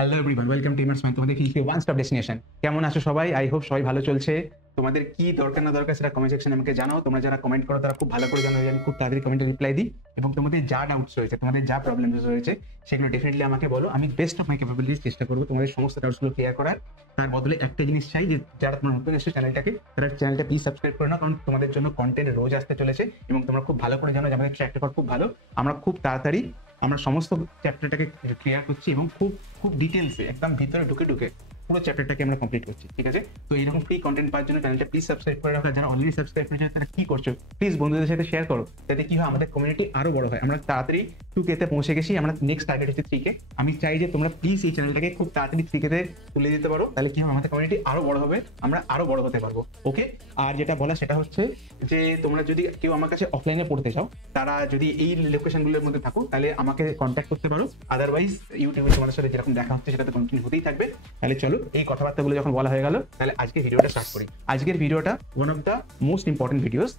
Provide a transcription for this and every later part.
Hello everyone, welcome to immerse mind, তোমাদের ফিজিক্সের one stop destination. কেমন আছো সবাই? আই হোপ সবাই ভালো চলছে। তোমাদের কি দরকার না দরকার সেটা কমেন্ট সেকশনে আমাকে জানাও। তোমরা যারা কমেন্ট করো তারা খুব ভালো করে জানো যে আমি খুব তাড়াতাড়ি কমেন্টে রিপ্লাই দিই, এবং তোমাদের যা ডাউটস রয়েছে, তোমাদের যা প্রবলেমস রয়েছে সেগুলো ডেফিনেটলি আমাকে বলো। আমি বেস্ট অফ মাই ক্যাপাবিলিটিস চেষ্টা করবো তোমাদের সমস্ত ডাউটসগুলো ক্লিয়ার করার। তার বদলে একটা জিনিস চাই, যে যারা তোমরা নতুন এসেছো চ্যানেলটাকে, তারা চ্যানেলটা প্লিজ সাবস্ক্রাইব করে নাও, কারণ তোমাদের জন্য কন্টেন্ট রোজ আসতে চলেছে এবং তোমরা খুব ভালো করে জানো যে আমাদের ট্র্যাক রেকর্ড খুব ভালো। আমরা খুব তাড়াতাড়ি আমরা সমস্ত চ্যাপ্টারটাকে ক্লিয়ার করছি এবং খুব খুব ডিটেলসে একদম ভিতরে ঢুকে ঢুকে পুরো চ্যাপ্টারটাকে আমরা কমপ্লিট করছি। ঠিক আছে, তো এরকম ফ্রি কন্টেন্ট পাওয়ার জন্য চ্যানেলটা প্লিজ সাবস্ক্রাইব করে রাখো। যারা অলরেডি সাবস্ক্রাইব করেছে তারা কি করছো, প্লিজ বন্ধুদের সাথে শেয়ার করো, যাতে কি হয় আমাদের কমিউনিটি আরো বড় হয়। আমরা তাড়াতাড়ি 2K তে পৌঁছে গেছি, আমরা নেক্সট টার্গেট হচ্ছে 3K। আমি চাই যে তোমরা প্লিজ এই চ্যানেলটাকে খুব তাড়াতাড়ি 3K তে তুলে দিতে পারো, তাহলে কি হবে আমাদের কমিউনিটি আরো বড় হবে, আমরা আরো বড় হতে পারবো। ওকে, আর যেটা বলা সেটা হচ্ছে যে তোমরা যদি কেউ আমার কাছে অফলাইনে পড়তে চাও, তারা যদি এই লোকেশনগুলোর মধ্যে থাকো তাহলে আমাকে কন্ট্যাক্ট করতে পারো। আদারওয়াইজ ইউটিউবে তোমাদের সাথে যেরকম দেখা হচ্ছে সেটা তো কন্টিনিউ হতেই থাকবে। তাহলে চলো, এই কথাবার্তাগুলো যখন বলা হয়ে গেল, তাহলে আজকে ভিডিওটা স্টার্ট করি। আজকের ভিডিওটা one of the most important videos.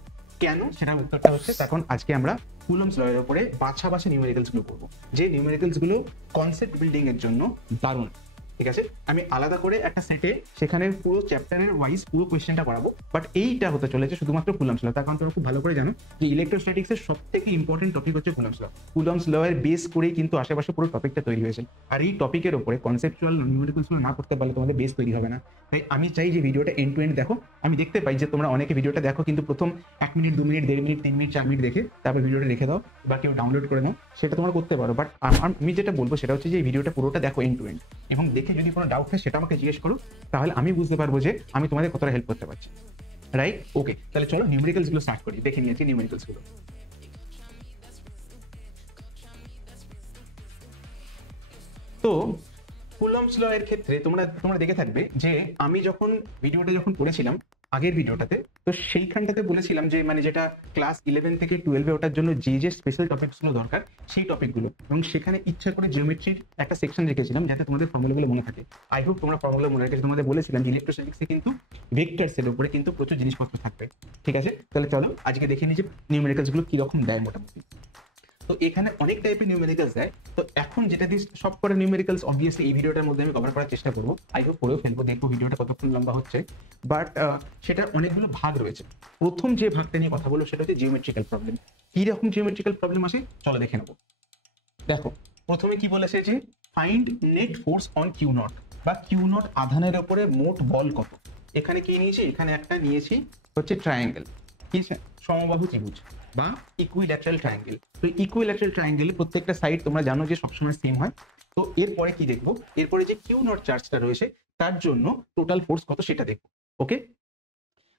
কেন সেটা উত্তরটা হচ্ছে, তখন আজকে আমরা কুলম্বস ল এর উপরে বাছা বাছা নিউমেরিক্যালস গুলো করবো, যে নিউমেরিক্যালস গুলো কনসেপ্ট বিল্ডিং এর জন্য দারুণ। ঠিক আছে, আমি আলাদা করে একটা সেটে সেখানে পুরো চ্যাপ্টারের ওয়াইজ পুরো কোয়েশ্চেনটা পড়াবো, বাট এইটা হতে চলেছে শুধুমাত্র কুলম্বস ল। তার কারণ তোমরা খুব ভালো করে জানো যে ইলেকট্রোস্ট্যাটিক্স এর সবথেকে ইম্পর্টেন্ট টপিক হচ্ছে কুলম্বস ল। কুলম্বস ল এর বেস করেই কিন্তু আশেপাশে পুরো টপিকটা তৈরি হয়েছে, আর এই টপিকের উপরে কনসেপচুয়াল নিউমেরিক্যালস গুলো না করতে পারলে তোমাদের বেস তৈরি হবে না। তাই আমি চাই যে ভিডিওটা এন্ড টু এন্ড দেখো। আমি দেখতে পাই যে তোমরা অনেকে ভিডিওটা দেখো কিন্তু প্রথম 1 minute 2 minute 1.5 minute 3 minute 4 minute দেখে তারপর ভিডিওটা রেখে দাও বা কেউ ডাউনলোড করে নাও, সেটা তোমরা করতে পারো। বাট আমি যেটা বলবো সেটা হচ্ছে যে এই ভিডিওটা পুরোটা দেখো এন্ড টু এন্ড, এবং দেখে যদি কোনো ডাউট হয় সেটা আমাকে জিজ্ঞেস করো, তাহলে আমি বুঝতে পারবো যে আমি তোমাদের কতটা হেল্প করতে পারছি। রাইট? ওকে, তাহলে চলো নিউমেরিক্যালস গুলো স্টার্ট করি। দেখে নিয়েছি নিউমেরিক্যালস গুলো। তো কুলম্বস ল এর ক্ষেত্রে তোমরা তোমরা দেখে থাকবে যে আমি যখন ভিডিওটা যখন করেছিলাম আগের ভিডিওটাতে, তো সেইখানটাতে বলেছিলাম যে মানে যেটা ক্লাস 11 থেকে 12-এ ওঠার জন্য যে যে স্পেশাল টপিকসগুলো দরকার সেই টপিকগুলো, এবং সেখানে ইচ্ছা করে জিওমেট্রির একটা সেকশন রেখেছিলাম যাতে তোমাদের ফর্মুলাগুলো মনে থাকে। আই হোপ তোমরা ফর্মুলা মনে রেখেছো। তোমাদের বলেছিলাম যে ইলেকট্রোস্ট্যাটিক্সে কিন্তু ভেক্টরসের উপরে কিন্তু প্রচুর জিনিসপত্র থাকবে। ঠিক আছে, তাহলে চলো আজকে দেখে নিই যে নিউমেরিক্যালস গুলো কিরকম দেয় মোটামুটি। তো এখানে অনেক টাইপের নিউমেরিক্যালস দেয়। তো এখন যেটা দিয়ে সব করে নিউমেরিক্যালস অবভিয়াসলি এই ভিডিওটার মধ্যে আমি কভার করার চেষ্টা করবো। আই হোপ পড়েও ফেলবো, দেখবো ভিডিওটা কতক্ষণ লম্বা হচ্ছে। বাট সেটার অনেকগুলো ভাগ রয়েছে। প্রথম যে ভাগটা নিয়ে কথা বলবো সেটা হচ্ছে জিওমেট্রিক্যাল প্রবলেম। কি রকম জিওমেট্রিক্যাল প্রবলেম আসে চলো দেখে নেবো। দেখো, প্রথমে কি বলেছে যে find net force on Q naught, বা কিউ নট আধানের উপরে মোট বল কত। এখানে কি নিয়েছি, এখানে একটা নিয়েছি হচ্ছে ট্রায়াঙ্গেল, কি সমবাহু ত্রিভুজ বা ইকুইল্যাটারাল ট্রায়াঙ্গেল। তো ইকুইল্যাটারাল ট্রায়াঙ্গেলের প্রত্যেকটা সাইড তোমরা জানো যে সবসময় সেম হয়। তো এরপরে কি দেখবো, এরপরে যে কিউ নট চার্জটা রয়েছে তার জন্য টোটাল ফোর্স কত সেটা দেখবো। ওকে,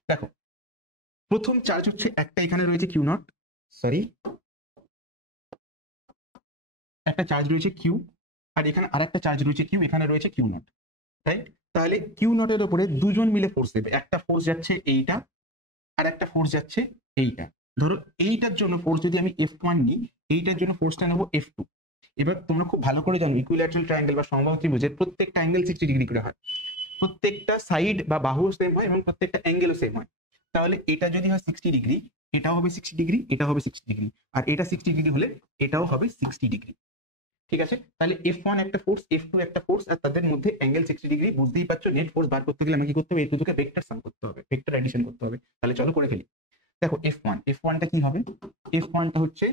দেখো প্রথম চার্জ হচ্ছে একটা, এখানে রয়েছে কিউ নট, সরি একটা চার্জ রয়েছে কিউ, আর এখানে আরেকটা চার্জ রয়েছে কিউ, এখানে রয়েছে কিউ নট। রাইট? তাহলে কিউ নটের উপরে দুজন মিলে ফোর্স দেবে। একটা ফোর্স যাচ্ছে এইটা, আর একটা ফোর্স যাচ্ছে এইটা। ধরো এইটার জন্য ফোর্স যদি আমি F1 নিই, এইটার জন্য ফোর্সটা নেবো F2। এবার তোমরা খুব ভালো করে জানো ইকুইল্যাটারাল ট্রায়াঙ্গেল বা সমবাহু ত্রিভুজের প্রত্যেকটা অ্যাঙ্গেল 60 ডিগ্রি করে হয়, প্রত্যেকটা সাইড বা বাহু সেম হয় এবং প্রত্যেকটা অ্যাঙ্গেলও সেম হয়। তাহলে এটা যদি হয় 60 ডিগ্রি, এটাও হবে 60 ডিগ্রি, এটা হবে 60 ডিগ্রি, আর এটা 60 ডিগ্রি হলে এটাও হবে 60 ডিগ্রি। ঠিক আছে, তাহলে F1 একটা ফোর্স, F2 একটা ফোর্স, আর তাদের মধ্যে অ্যাঙ্গেল 60 ডিগ্রি। বুঝতেই পারছো নেট ফোর্স বার করতে গেলে আমাকে কি করতে হবে, এই দুটোকে ভেক্টর সাম করতে হবে, ভেক্টর অ্যাডিশন করতে হবে। তাহলে চলো করে ফেলি। দেখো F1টা কি হবে, F1টা হচ্ছে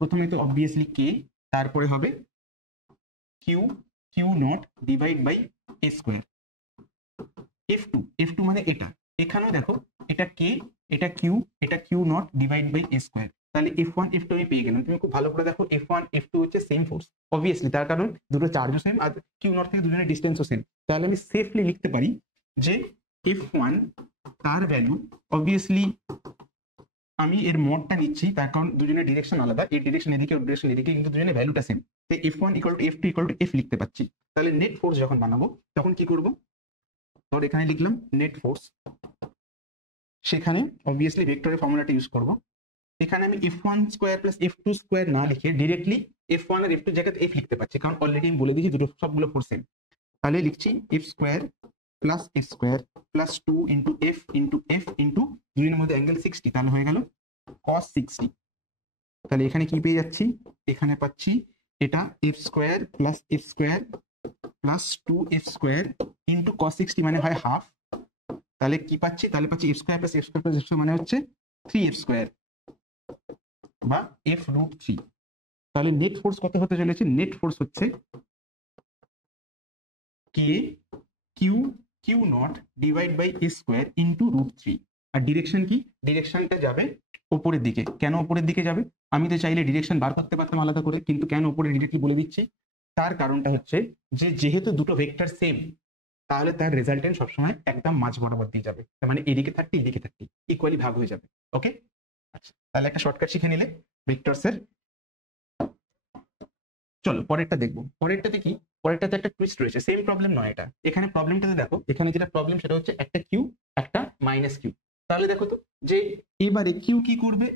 প্রথমে তো অবভিয়াসলি কে, তারপরে হবে Q, Q naught divide by A square. F2 মানে এটা, এখানেও দেখো এটা কে, এটা কিউ, এটা Q naught divide by A square. তাহলে F1 F2 আমি পেয়ে গেলাম। তুমি খুব ভালো করে দেখো F1 F2 হচ্ছে সেম ফোর্স অবভিয়াসলি, তার কারণ দুটো চার্জও সেম আর কিউ নট থেকে দুজনের ডিস্টেন্সও সেম। তাহলে আমি সেফলি লিখতে পারি যে F1 তার ভ্যালু অবভিয়াসলি, আমি এর মডটা নিচ্ছি তার কারণ দুজনের ডিরেকশন আলাদা, এর ডিরেকশন এদিকে ওর ডিরেকশন এদিকে, কিন্তু দুজনের ভ্যালুটা সেম। তাই F1 = F2 = F লিখতে পাচ্ছি। তাহলে নেট ফোর্স যখন বানাবো তখন কি করব, ধর এখানে লিখলাম নেট ফোর্স, সেখানে অবভিয়াসলি ভেক্টরের ফর্মুলাটা ইউজ করব। এখানে আমি F1 square plus F2 square না লিখে ডিরেক্টলি F1 আর F2 জায়গাতে F লিখতে পাচ্ছি, কারণ অলরেডি আমি বলে দিয়েছি দুটো সবগুলো ফোর্স সেম। তাহলে লিখছি F square plus F square plus 2 into F into F into দুইয়ের মধ্যে অ্যাঙ্গেল 60, তাহলে হয়ে গেল cos 60। তাহলে এখানে কি পেয়ে যাচ্ছি, এখানে পাচ্ছি এটা F square plus F square plus 2f² into cos 60 মানে হয় হাফ, তাহলে কি পাচ্ছি, তাহলে পাচ্ছি f² plus f² plus f² মানে হচ্ছে 3f² বা f√3। তাহলে নেট ফোর্স কত হতে চলেছে, নেট ফোর্স হচ্ছে K Q Q naught divide by A square into √3। আর ডিরেকশন কি, ডিরেকশনটা যাবে ওপরের দিকে। কেন ওপরের দিকে যাবে, আমি তো চাইলে ডিরেকশন বার করতে পারতাম আলাদা করে, কিন্তু কেন ওপরে ডিরেক্টলি বলে দিচ্ছি। তার কারণটা হচ্ছে যে যেহেতু দুটো ভেক্টর সেম, তাহলে তার রেজাল্টেন্ট সবসময় একদম মাঝ বরাবর দিয়ে যাবে, তার মানে এদিকে 30 এদিকে 30 ইকুয়ালি ভাগ হয়ে যাবে। ওকে, আচ্ছা, তাহলে একটা শর্টকাট শিখে নিলে ভেক্টরসের। চলো পরেরটা দেখবো। পরেরটাতে কি, পরেরটাতে একটা টুইস্ট রয়েছে, সেম প্রবলেম নয় এটা। এখানে প্রবলেমটাতে দেখো, এখানে যেটা প্রবলেম সেটা হচ্ছে একটা কিউ একটা মাইনাস কিউ। তাহলে দেখো তো যে এবারে কিউ কি করবে,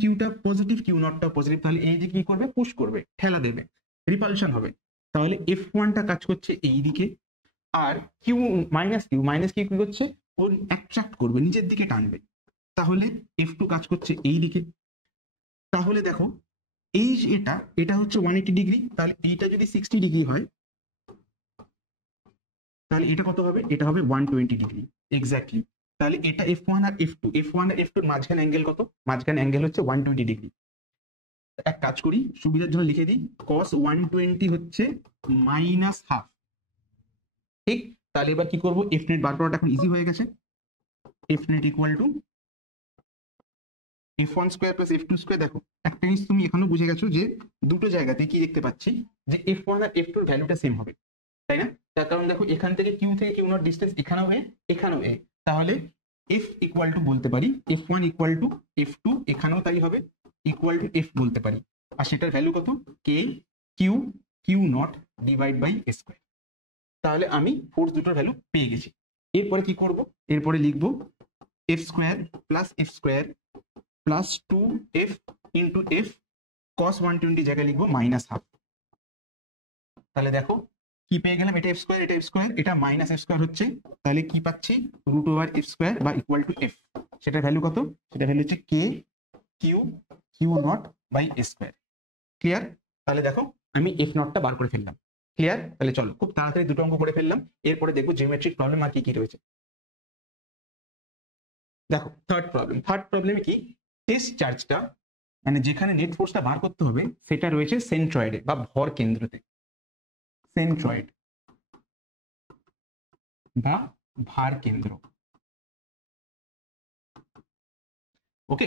কিউটা পজিটিভ, কিউ নটটা পজিটিভ, তাহলে এই দিকে কি করবে, পুশ করবে, ঠেলা দেবে, রিপালশন হবে। তাহলে f1টা কাজ করছে এই দিকে, আর মাইনাস কিউ কি করছে, ওর অ্যাট্রাক্ট করবে, নিজের দিকে টানবে। তাহলে f2 কাজ করছে এই দিকে। তাহলে দেখো এই যে এটা এটা হচ্ছে 180 ডিগ্রি, তাহলে এইটা যদি 60 ডিগ্রি হয় তাহলে এটা কত হবে, এটা হবে 120 ডিগ্রি এক্স্যাক্টলি। তাহলে এটা f1 আর f2 এর মাঝখানে অ্যাঙ্গেল কত, মাঝখানে অ্যাঙ্গেল হচ্ছে 120 ডিগ্রি। এক কাজ করি, সুবিধার জন্য লিখে দিই, cos 120 হচ্ছে মাইনাস হাফ। ঠিক, তাহলে এবার কি করবো, f নেট বার করাটা এখন ইজি হয়ে গেছে। f net equal to f1 square plus f2 square. দেখো একটা জিনিস তুমি এখনো বুঝে গেছো যে দুটো জায়গাতে কি দেখতে পাচ্ছি, যে f1 আর f2 এর ভ্যালুটা সেম হবে, তাই না? তার কারণ দেখো এখান থেকে কিউ নট ডিস্টেন্স এখানেও এখানেও তাহলে f ইকুয়াল টু বলতে পারি f1 ইকুয়াল টু f2, এখানেও তাই হবে, ইকুয়াল টু f বলতে পারি। আর সেটার ভ্যালু কত, K Q naught divide by square. তাহলে আমি ফোর্স দুটোর ভ্যালু পেয়ে গেছি। এরপরে কি করব, এরপরে লিখবো f² plus 2f into f cos 120 জায়গায় লিখবো মাইনাস হাফ। তাহলে দেখো কি পেয়ে গেলাম, এটা f² এটা f², এটা মাইনাস f² হচ্ছে, তাহলে কি পাচ্ছি, √f² বা ইকুয়াল টু f। সেটার ভ্যালু কত, সেটা ভ্যালু হচ্ছে K Q naught by square. Clear? তাহলে দেখো আমি f নটটা বার করে ফেললাম। ক্লিয়ার? তাহলে চলো খুব তাড়াতাড়ি দুটো অঙ্ক করে ফেললাম, এরপরে দেখবো জিওমেট্রিক প্রবলেম আর কি কি রয়েছে। দেখো থার্ড প্রবলেমে কি, টেস্ট চার্জটা মানে যেখানে নেট ফোর্সটা বার করতে হবে সেটা রয়েছে সেন্ট্রয়েডে বা ভর কেন্দ্রতে, সেন্ট্রয়েড বা ভার কেন্দ্র। ওকে,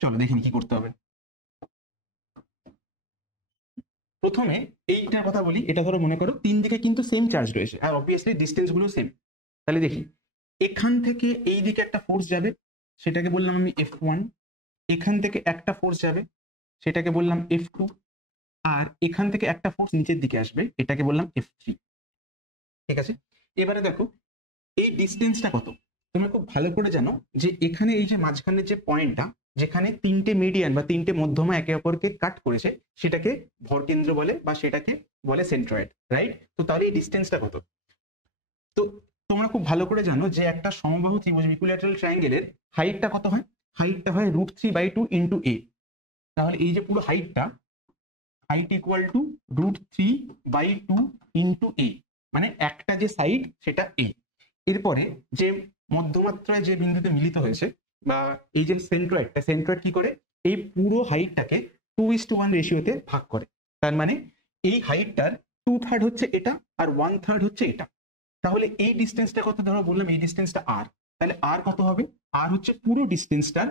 চলো দেখিনি কি করতে হবে। প্রথমে এইটার কথা বলি, এটা ধরো মনে করো তিন দিকে কিন্তু সেম চার্জ রয়েছে আর অবভিয়াসলি ডিস্টেন্স গুলো সেম। তাহলে দেখি এখান থেকে এই দিকে একটা ফোর্স যাবে, সেটাকে বললাম আমি f1। এখান থেকে একটা ফোর্স যাবে, সেটাকে বললাম f2। আর এখান থেকে একটা ফোর্স নিচের দিকে আসবে, এটাকে বললাম f3। ঠিক আছে, এবারে দেখো এই ডিস্টেন্সটা কত। তোমরা খুব ভালো করে জানো যে এখানে এই যে মাঝখানে যে পয়েন্টটা, যেখানে তিনটে মিডিয়ান বা তিনটে মধ্যমা একে অপরকে কাট করেছে, সেটাকে ভরকেন্দ্র বলে বা সেটাকে বলে সেন্ট্রয়েড, রাইট? তো তাহলে এই ডিস্টেন্সটা কত। তো তোমরা খুব ভালো করে জানো যে একটা সমবাহু ত্রিভুজ ইকুইল্যাটারাল ট্রায়াঙ্গেলের হাইটটা কত হয়, হাইটটা হয় √3/2 ইন্টু a। তাহলে এই যে পুরো height equal to √3/2 into a, মানে একটা যে সাইড সেটা a। এরপরে যে মধ্যমাত্রায় যে বিন্দুতে মিলিত হয়েছে বা এই যে সেন্ট্রয়েড কি করে, এই পুরো হাইটটাকে 2:1 রেশিওতে ভাগ করে। তার মানে এই হাইটটার 2/3 হচ্ছে এটা আর 1/3 হচ্ছে এটা। তাহলে এই ডিস্টেন্সটা কত, ধরো বললাম এই ডিস্টেন্সটা r, তাহলে r কত হবে, r হচ্ছে পুরো ডিস্টেন্সটার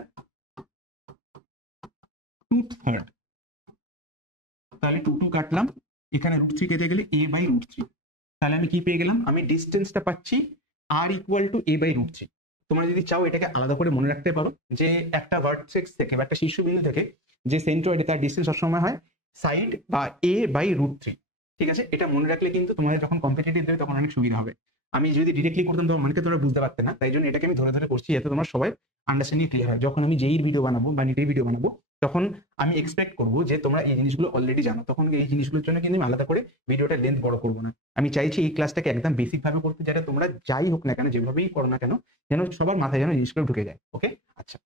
2/3। তাহলে 2 কাটলাম, এখানে √3 কেটে গেলে a/√3। তাহলে আমি কি পেয়ে গেলাম, আমি ডিস্টেন্সটা পাচ্ছি r ইকুয়াল টু a/√3। তোমরা যদি চাও এটাকে আলাদা করে মনে রাখতে পারো যে একটা ভার্টেক্স থেকে বা একটা শীর্ষবিন্দু থেকে যে সেন্ট্রয়েডে তার ডিস্টেন্স সবসময় হয় সাইড বা a/√3। ঠিক আছে, এটা মনে রাখলে কিন্তু তোমাদের যখন কম্পিটিটিভ দেবে তখন অনেক সুবিধা হবে। আমি যদি ডিরেক্টলি করতাম তখন অনেকে তোমরা বুঝতে পারতে না, তাই জন্য এটাকে আমি ধরে ধরে করছি যাতে তোমরা সবাই আন্ডারস্ট্যান্ডিং ক্লিয়ার হয়। যখন আমি যেই ভিডিও বানাবো বা নিটের ভিডিও বানাবো তখন আমি এক্সপেক্ট করবো যে তোমরা এই জিনিসগুলো অলরেডি জানো, তখন এই জিনিসগুলোর জন্য কিন্তু আমি আলাদা করে ভিডিওটা লেন্থ বড় করবো না। আমি চাইছি এই ক্লাসটাকে একদম বেসিক ভাবে করতে, যাতে তোমরা যাই হোক না কেন, যেভাবেই করো না কেন, যেন সবার মাথায় যেন জিনিসগুলো ঢুকে যায়। ওকে, আচ্ছা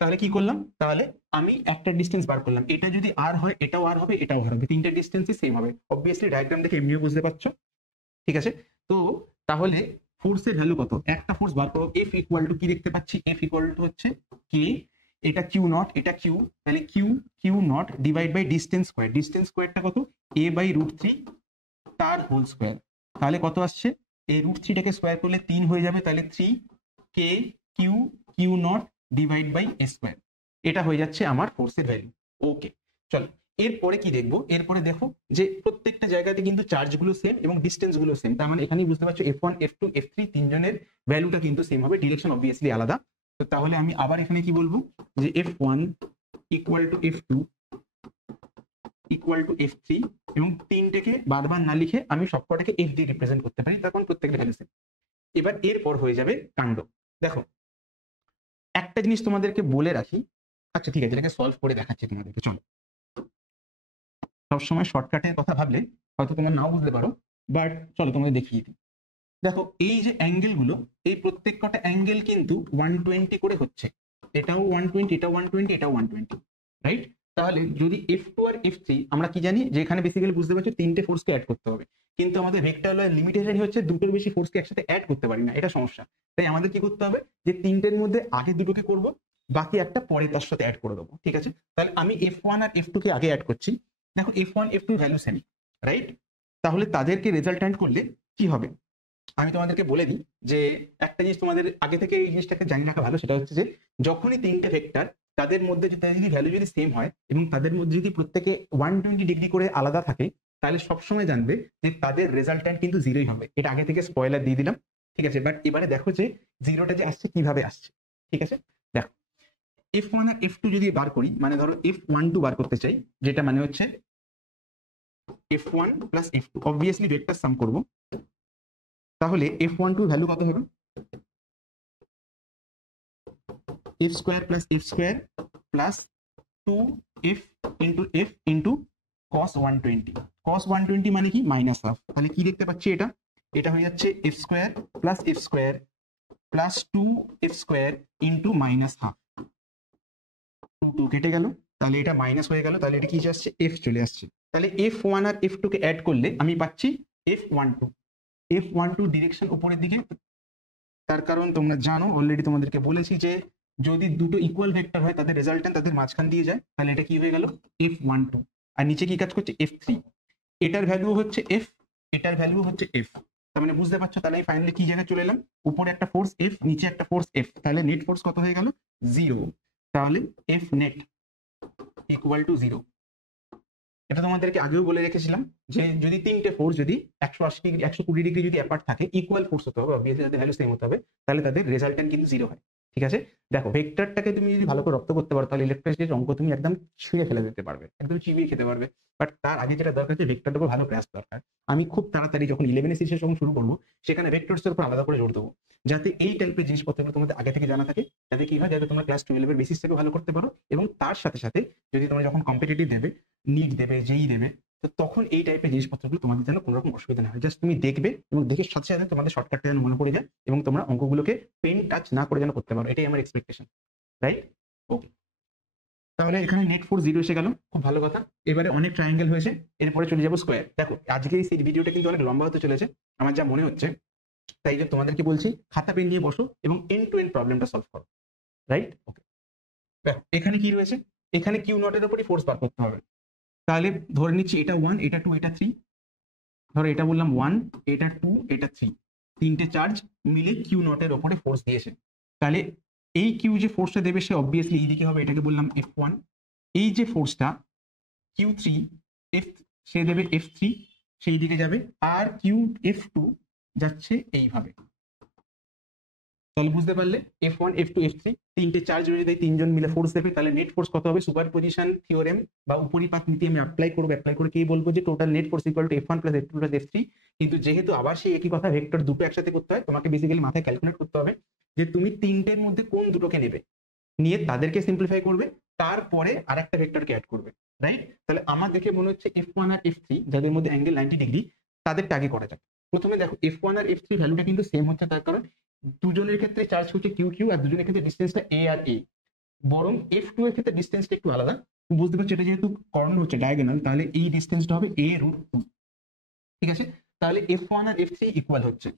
তাহলে কি করলাম, তাহলে আমি একটা ডিস্টেন্স বার করলাম, এটা যদি আর হয় এটাও আর হবে এটাও আর হবে, তিনটা ডিস্টেন্সই সেম হবে। অবভিয়াসলি ডায়াগ্রাম দেখে এমনিও বুঝতে পারছো। ঠিক আছে? তো তাহলে ফোর্সের ভ্যালু কত? একটা ফোর্স বার করো, এফ ইকুয়াল টু কি দেখতে পাচ্ছি, এফ ইকুয়াল টু হচ্ছে কে, এটা কিউ নট, এটা কিউ, তাহলে Q Q naught divide by distance square, distance স্কোয়ারটা কত, এ বাই √3 তার হোল স্কোয়ার। তাহলে কত আসছে, এই √3টাকে স্কোয়ার করলে 3 হয়ে যাবে, তাহলে 3 K Q Q naught divide by A square, এটা হয়ে যাচ্ছে আমার ফোর্সের ভ্যালু। ওকে, চলো এরপরে কি দেখবো, এরপরে দেখো যে প্রত্যেকটা জায়গাতে কিন্তু চার্জ গুলো সেম এবং ডিস্টেন্স গুলো সেম, তার মানে এখানেই বুঝতে পারছো F1 F2 F3 তিনজনের ভ্যালুটা কিন্তু সেম হবে, ডিরেকশন অবভিয়াসলি আলাদা। তো তাহলে আমি আবার এখানে কি বলবো যে F1 equal to F2 equal to F3, এবং তিনটেকে বারবার না লিখে আমি সবকটাকে F দিয়ে রিপ্রেজেন্ট করতে পারি, তখন প্রত্যেকটা ভ্যালু সেম। এবার এরপর হয়ে যাবে কাণ্ড। দেখো একটা জিনিস তোমাদেরকে বলে রাখি, আচ্ছা ঠিক আছে এটাকে সলভ করে দেখাচ্ছি তোমাদেরকে, চলো। সবসময় শর্টকাটের কথা ভাবলে হয়তো তোমরা নাও বুঝতে পারো, বাট চলো তোমাকে দেখিয়ে দিই। দেখো এই যে অ্যাঙ্গেল গুলো, এই প্রত্যেক কটা অ্যাঙ্গেল কিন্তু 120 করে হচ্ছে, এটাও 120, এটাও 120, এটাও 120, রাইট? তাহলে যদি F2 আর F3 আমরা কি জানি যে এখানে বেসিক্যালি বুঝতে পারছো তিনটে ফোর্সকে অ্যাড করতে হবে, কিন্তু আমাদের ভেক্টর লয়ের লিমিটেশন হচ্ছে দুটোর বেশি ফোর্সকে একসাথে অ্যাড করতে পারি না, এটা সমস্যা। তাই আমাদের কি করতে হবে যে তিনটের মধ্যে আগে দুটোকে করব, বাকি একটা পরে তার সাথে অ্যাড করে দেবো, ঠিক আছে? তাহলে আমি F1 আর F2 কে আগে অ্যাড করছি। দেখো F1 F2 value same, right? তাহলে তাদেরকে রেজাল্ট্যান্ট করলে কি হবে আমি তোমাদেরকে বলে দিই, যে একটা জিনিস তোমাদের আগে থেকে এই জিনিসটাকে জানি রাখা ভালো, সেটা হচ্ছে যে যখনই তিনটে ভেক্টর তাদের মধ্যে যদি ভ্যালু যদি সেম হয় এবং তাদের মধ্যে যদি প্রত্যেকে 120 ডিগ্রি করে আলাদা থাকে, তাহলে সবসময় জানবে যে তাদের রেজাল্ট্যান্ট কিন্তু জিরোই হবে। এটা আগে থেকে স্পয়লার দিয়ে দিলাম, ঠিক আছে? বাট এবারে দেখো যে জিরোটা যে আসছে কিভাবে আসছে, ঠিক আছে? দেখো F1 আর F2 যদি বার করি, মানে ধরো F12 বার করতে চাই, যেটা মানে হচ্ছে F1 plus F2, obviously vector সাম করব, তাহলে F12 ভ্যালু কত হবে, f square plus f square plus 2f into f into cos 120, cos 120 মানে কি মাইনাস হাফ, তাহলে কি দেখতে পাচ্ছি এটা, এটা হয়ে যাচ্ছে f square plus f square plus 2f square into minus half, 2 কেটে গেল, তাহলে এটা মাইনাস হয়ে গেল, তাহলে এটা কি আসছে f চলে আসছে। তাহলে F1 আর F2 কে অ্যাড করলে আমি পাচ্ছি F12, F12 ডিরেকশন উপরের দিকে, তার কারণ তোমরা জানো অলরেডি তোমাদেরকে বলেছি যে যদি দুটো ইকুয়াল ভেক্টর হয় তাদের রেজাল্ট্যান্ট তাদের মাঝখান দিয়ে যায়, তাহলে এটা কি হয়ে গেল F12, আর নিচে কি কাজ করছে F3, এটার ভ্যালু হচ্ছে F, এটার ভ্যালু হচ্ছে F, তার মানে বুঝতে পারছো। তাহলে ফাইনালি কি জায়গায় চলে এলাম, উপরে একটা ফোর্স F, নিচে একটা ফোর্স F, তাহলে নেট ফোর্স কত হয়ে গেল 0, তাহলে F নেট ইকুয়াল টু 0। এটা তোমাদেরকে আগেও বলে রেখেছিলাম যে যদি তিনটে ফোর্স যদি 180 ডিগ্রি 120 ডিগ্রি যদি অ্যাপার্ট থাকে, ইকুয়াল ফোর্স হতে হবে, অবভিয়াসলি তাদের ভ্যালু সেম হতে হবে, তাহলে তাদের রেজাল্ট্যান্ট কিন্তু 0 হয়, ঠিক আছে? দেখো ভেক্টরটাকে তুমি যদি ভালো করে রপ্ত করতে পারো, তাহলে ইলেকট্রোস্ট্যাটিক অঙ্ক তুমি একদম ছিঁড়ে ফেলে দিতে পারবে, একদম চিবিয়ে খেতে পারবে। বাট তার আগে যেটা দরকার হচ্ছে ভেক্টরটাকে ভালো গ্রাস দরকার। আমি খুব তাড়াতাড়ি যখন 11 সিরিজ যখন শুরু করবো, সেখানে ভেক্টরস এর উপর আলাদা করে জোর দেবো, যাতে এই টাইপের জিনিসপত্রগুলো তোমাদের আগে থেকে জানা থাকে, যাতে কি হয়, যাতে তোমরা ক্লাস 12 এর বেসিসটাকে ভালো করতে পারো, এবং তার সাথে সাথে যদি তোমরা যখন কম্পিটিটিভ দেবে, নিট দেবে, জেই দেবে, তো তখন এই টাইপের জিনিসপত্রগুলো তোমাদের যেন কোনো রকম অসুবিধা না হয়, জাস্ট তুমি দেখবে এবং দেখে সাথে সাথে তোমাদের শর্টকাটটা যেন মনে পড়ে যায় এবং তোমরা অঙ্কগুলোকে পেন টাচ না করে যেন করতে পারো, এটাই আমার এক্সপেকটেশন, রাইট? ওকে, তাহলে এখানে নেট ফোর্স 0 এসে গেল, খুব ভালো কথা। এবারে অনেক ট্রায়াঙ্গেল হয়েছে, এরপরে চলে যাবো স্কোয়ার। দেখো আজকে এই ভিডিওটা কিন্তু অনেক লম্বা হতে চলেছে আমার যা মনে হচ্ছে, তাই জন্য তোমাদেরকে বলছি খাতা পেন নিয়ে বসো এবং এন্ড টু এন্ড প্রবলেমটা সলভ করো, রাইট? ওকে, দেখো এখানে কি রয়েছে, এখানে কিউ নটের উপরই ফোর্স বার করতে হবে, তাহলে ধরে নিচ্ছি এটা 1, এটা 2, এটা 3, ধরো এটা বললাম 1, এটা 2, এটা 3, তিনটে চার্জ মিলে কিউ নটের ওপরে ফোর্স দিয়েছে, তাহলে এই কিউ যে ফোর্সটা দেবে সে অবভিয়াসলি এইদিকে হবে, এটাকে বললাম F1, এই যে ফোর্সটা Q3 F, সে দেবে F3, সেই দিকে যাবে, আর কিউ F2 যাচ্ছে এইভাবে। তাহলে বুঝতে পারলে F1 F2 F3 তিনটে চার্জ যদি তিনজন মিলে ফোর্স দেবে, তাহলে নেট ফোর্স কত হবে, সুপারপজিশন থিওরেম বা উপরিপাত নীতি আমি অ্যাপ্লাই করে কি বলবো যে total net force equal to F1 plus F2 plus F3, কিন্তু যেহেতু আবার সেই একই কথা, ভেক্টর দুটো একসাথে করতে হয়, তোমাকে বেসিক্যালি মাথায় ক্যালকুলেট করতে হবে যে তুমি তিনটের মধ্যে কোন দুটোকে নেবে, নিয়ে তাদেরকে সিম্পলিফাই করবে, তারপরে আরেকটা ভেক্টরকে অ্যাড করবে, রাইট? তাহলে আমার দেখে মনে হচ্ছে F1 আর F3 যাদের মধ্যে অ্যাঙ্গেল 90 ডিগ্রি, তাদেরটা আগে করা যাক। প্রথমে দেখো F1 আর F3 ভ্যালুটা কিন্তু সেম হচ্ছে, তার কারণ দুজনের ক্ষেত্রে চার্জ হচ্ছে কিউ কিউ, আর দুজনের ক্ষেত্রে ডিস্টেন্সটা এ আর এ, বরং F2 এর ক্ষেত্রে ডিস্টেন্সটা একটু আলাদা, বুঝতে পারছো? এটা যেহেতু কর্ণ হচ্ছে ডায়াগোনাল, তাহলে এই ডিস্টেন্সটা হবে a√2, ঠিক আছে? তাহলে F1 আর F3 ইকুয়াল হচ্ছে,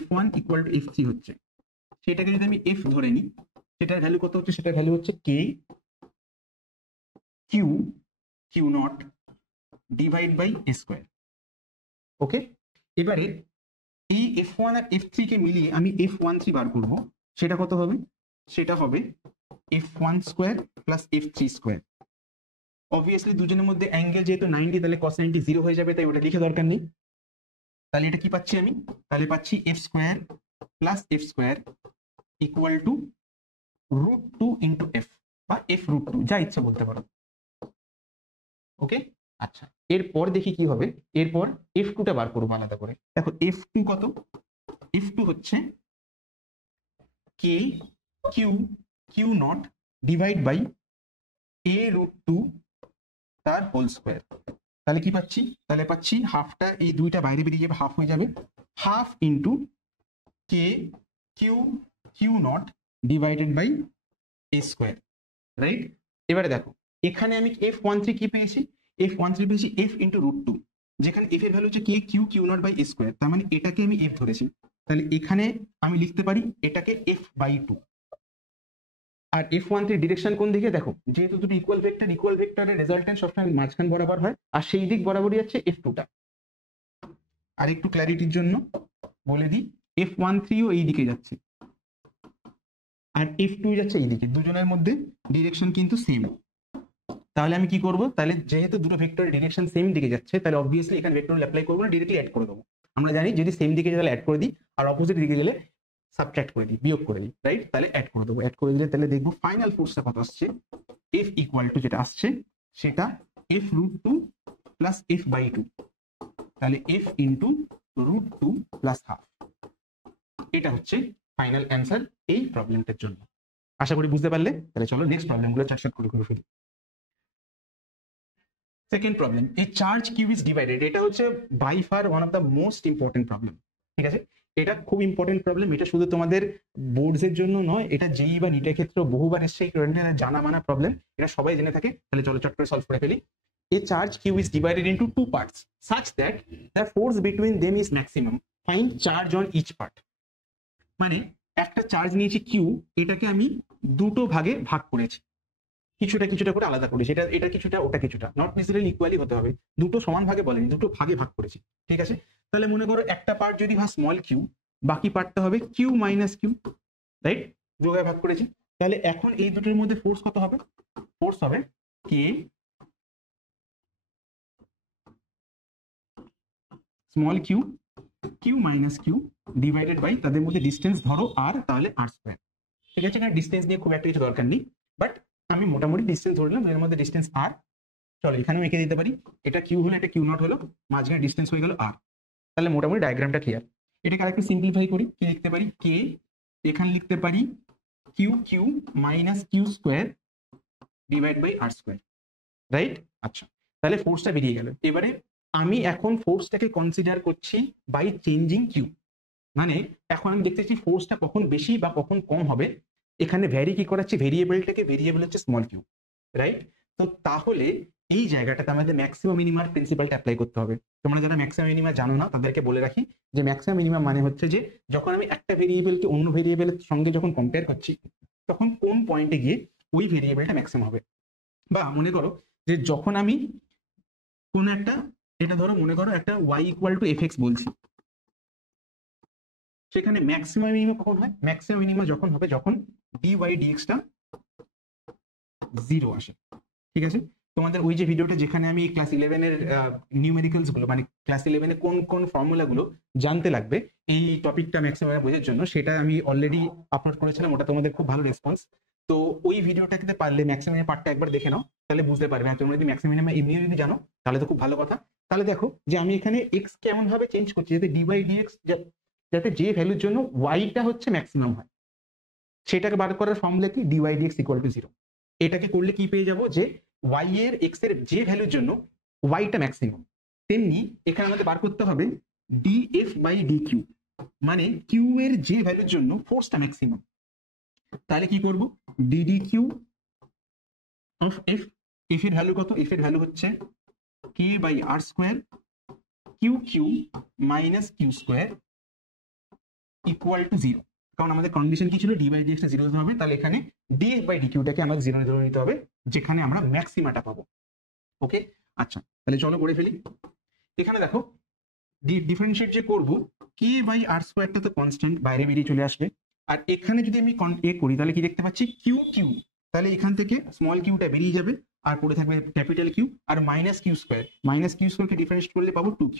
F1 ইকুয়াল টু F3 হচ্ছে, সেটাকে যদি আমি F ধরে নিই, সেটার ভ্যালু কত হচ্ছে? সেটার ভ্যালু হচ্ছে K Q naught divide by A square. Okay, এবারে এই F1 আর F3 কে মিলিয়ে আমি F13 বার করব, সেটা কত হবে? সেটা হবে F1 square plus F3 square. Obviously দুজনের মধ্যে অ্যাঙ্গেল যেহেতু 90, তাহলে cos 90 0 হয়ে যাবে, তাই ওটা লিখে দরকার নেই। তাহলে এটা কি পাচ্ছি আমি? তাহলে পাচ্ছি F square plus F square equal two √2 into F বা F√2, যা ইচ্ছা বলতে পারো। ওকে, আচ্ছা, এরপর দেখি কি হবে। এরপর F2 টা বার করবো আলাদা করে। দেখো F2 কত? F2 হচ্ছে K Q naught divide by A√2 তার হোল স্কোয়ার। তাহলে কি পাচ্ছি? তাহলে পাচ্ছি হাফটা, এই দুইটা বাইরে বেরিয়ে যাবে, হাফ হয়ে যাবে, half into K Q naught divided by A square, right? এবারে দেখো এখানে আমি F13 কি পেয়েছি? F13 পেয়েছি F ইন্টু √2, যেখানে F এর ভ্যালু হচ্ছে Q naught by A square, তার মানে এটাকে আমি F ধরেছি। তাহলে এখানে আমি লিখতে পারি এটাকে F/2। আর F13 ডিরেকশন কোন দিকে? দেখো যেহেতু দুটো ইকুয়াল ভেক্টরের রেজাল্টেন্ট সবসময় মাঝখান বরাবর হয়, আর সেই দিক বরাবরই হচ্ছে F2 টা। আর একটু ক্ল্যারিটির জন্য বলে দিই, F13ও এই দিকে যাচ্ছে আর F2 যাচ্ছে এই দিকে, দুজনের মধ্যে ডিরেকশন কিন্তু সেম। তাহলে আমি কি করব? তাহলে যেহেতু দুটো ভেক্টরের ডিরেকশন সেম দিকে যাচ্ছে, তাহলে অবভিয়াসলি এখানে ভেক্টর অ্যাপ্লাই করবো না, ডিরেক্টলি অ্যাড করে দেবো। আমরা জানি যদি সেম দিকে তাহলে অ্যাড করে দিই, আর অপোজিট দিকে গেলে সাবট্রাক্ট করে দিই, বিয়োগ করে দিই, রাইট? তাহলে অ্যাড করে দেবো। অ্যাড করে দিলে তাহলে দেখবো ফাইনাল ফোর্সটা কত আসছে। F ইকুয়াল টু যেটা আসছে সেটা F√2 প্লাস F/2, তাহলে F ইন্টু √2 প্লাস হাফ। এটা হচ্ছে ফাইনাল অ্যান্সার এই প্রবলেমটার জন্য। আশা করি বুঝতে পারলে। তাহলে চলো নেক্সট প্রবলেমগুলো চটচট করে ফেলি। Second problem, a charge Q is divided. এটা হচ্ছে by far one of the most important problem. ঠিক আছে, এটা খুব ইম্পর্টেন্ট প্রবলেম। এটা শুধু তোমাদের বোর্ডস এর জন্য নয়, এটা জেই বা নিটের ক্ষেত্রে বহুবার এসছে, জানা মানা প্রবলেম, এটা সবাই জেনে থাকে। তাহলে চলো চট করে সলভ করে ফেলি। A charge q is divided into two parts such that the force between them is maximum. Find charge on each part. মানে একটা চার্জ নিয়েছি কিউ, এটাকে আমি দুটো ভাগে ভাগ করেছি, কিছুটা করে আলাদা করেছি, এটা কিছুটা ওটা কিছুটা, নট নেসেসারিলি ইকুয়ালি হতে হবে, দুটো সমান ভাগে বলেনি, দুটো ভাগে ভাগ করেছি। ঠিক আছে, তাহলে মনে করো একটা পার্ট যদি হয় স্মল কিউ, বাকি পার্টটা হবে কিউ মাইনাস কিউ, রাইট? দুভাগে ভাগ করেছি। তাহলে এখন এই দুটোর মধ্যে ফোর্স কত হবে? ফোর্স হবে K small Q minus Q divided by তাদের মধ্যে ডিস্টেন্স ধরো আর, তাহলে আর স্কোয়ার। ঠিক আছে, এখানে ডিস্টেন্স নিয়ে খুব একটা কিছু দরকার নেই, বাট আমি মোটামুটি ডিস্টেন্স ধরলাম, এর মধ্যে ডিস্টেন্স আর। চলো এখানেও এঁকে দিতে পারি, এটা কিউ হলো, এটা কিউ নট হলো, মাঝখানে ডিস্টেন্স হয়ে গেল আর। তাহলে মোটামুটি ডায়াগ্রামটা ক্লিয়ার। এটাকে আরেকটু সিম্পলিফাই করি, কি লিখতে পারি? কে, এখানে লিখতে পারি Q minus Q square divide by R square, right? আচ্ছা, তাহলে ফোর্সটা বেরিয়ে গেল। এবারে আমি এখন ফোর্সটাকে কনসিডার করছি বাই চেঞ্জিং কিউ, মানে এখন আমি দেখতেছি ফোর্সটা কখন বেশি বা কখন কম হবে। এখানে ভ্যারি কি করাচ্ছি? ভেরিয়েবলটাকে, ভেরিয়েবল হচ্ছে স্মল কিউ, রাইট? তো তাহলে এই জায়গাটাতে আমাদের ম্যাক্সিমাম মিনিমাম প্রিন্সিপালটা অ্যাপ্লাই করতে হবে। তোমরা যারা ম্যাক্সিমাম মিনিমাম জানো না তাদেরকে বলে রাখি যে ম্যাক্সিমাম মিনিমাম মানে হচ্ছে যে যখন আমি একটা ভেরিয়েবলকে অন্য ভেরিয়েবলের সঙ্গে যখন কম্পেয়ার করছি, তখন কোন পয়েন্টে গিয়ে ওই ভেরিয়েবলটা ম্যাক্সিমাম হবে। বা মনে করো যে যখন আমি কোন একটা, এটা ধরো মনে করো একটা y ইকুয়াল টু fx বলছি, সেখানে ম্যাক্সিমাম মিনিমাম কখন হয়? ম্যাক্সিমাম মিনিমাম যখন হবে যখন dy dx টা 0 আসে। ঠিক আছে, তোমাদের ওই যে ভিডিওটা যেখানে আমি ক্লাস 11 এর নিউমেরিক্যালস গুলো, মানে ক্লাস 11 এ কোন কোন ফর্মুলা গুলো জানতে লাগবে এই টপিকটা ম্যাক্সিমাম বোঝার জন্য, সেটা আমি অলরেডি আপলোড করেছিলাম, ওটা তোমাদের খুব ভালো রেসপন্স। তো ওই ভিডিওটাকে পারলে ম্যাক্সিমাম পার্টটা একবার দেখে নাও, তাহলে বুঝতে পারবে। আর তোমরা যদি ম্যাক্সিমাম এমনি যদি জানো তাহলে তো খুব ভালো কথা। তাহলে দেখো যে আমি এখানে এক্স কে এমন ভাবে চেঞ্জ করছি যাতে dy dx, যাতে যে ভ্যালুর জন্য ওয়াইটা হচ্ছে ম্যাক্সিমাম হয়, সেটাকে বার করার ফর্মুলা কি? dy dx equal to 0। এটাকে করলে কি পেয়ে যাবো? যে y এর x এর যে ভ্যালুর জন্য ওয়াইটা ম্যাক্সিমাম, তেমনি এখানে আমাদের বার করতে হবে df বাই dq, মানে কিউ এর যে ভ্যালুর জন্য ফোর্সটা ম্যাক্সিমাম। তাহলে কি করব? ddq অফ f, f এর ভ্যালু কত? f এর ভ্যালু হচ্ছে k by R square, q Q Q minus Q square equal to 0, কারণ আমাদের কন্ডিশন কি ছিল, ডি বাই ডিএক্স 0 হবে, তাহলে এখানে ডিএফ বাই ডিকিউটাকে আমাদের 0 ধরে নিতে হবে, যেখানে আমরা ম্যাক্সিমাটা পাবো। ওকে, আচ্ছা তাহলে চলো করে ফেলি। এখানে দেখো ডিফারেন্সিয়েট যে করবো, কে বাই আর স্কোয়ারটা তো কনস্ট্যান্ট, বাইরে বেরিয়ে চলে আসবে। আর এখানে যদি আমি করি তাহলে কি দেখতে পাচ্ছি, কিউ কিউ, তাহলে এখান থেকে স্মল কিউটা বেরিয়ে যাবে আর পড়ে থাকবে ক্যাপিটাল কিউ, আর মাইনাস কিউ স্কোয়ারকে ডিফারেন্সিয়েট করলে পাবো 2q,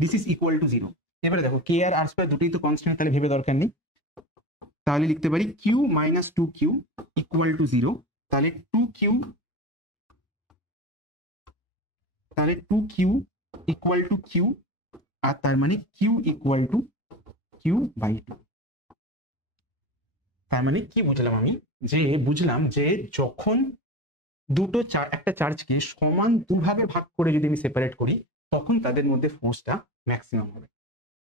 this is equal to 0। এবারে দেখো কে আর আর স্কোয়ার দুটোই তো কনস্ট্যান্ট, তাহলে ভেবে দরকার নেই, তাহলে লিখতে পারি Q minus 2q equal to 0, তাহলে 2q ইকুয়াল টু কিউ, আর তার মানে Q equal to Q by 2। তার মানে কি বুঝলাম আমি, বুঝলাম যে যখন একটা চার্জকে সমান দুভাগে ভাগ করে যদি আমি সেপারেট করি, তখন তাদের মধ্যে ফোর্সটা ম্যাক্সিমাম হবে।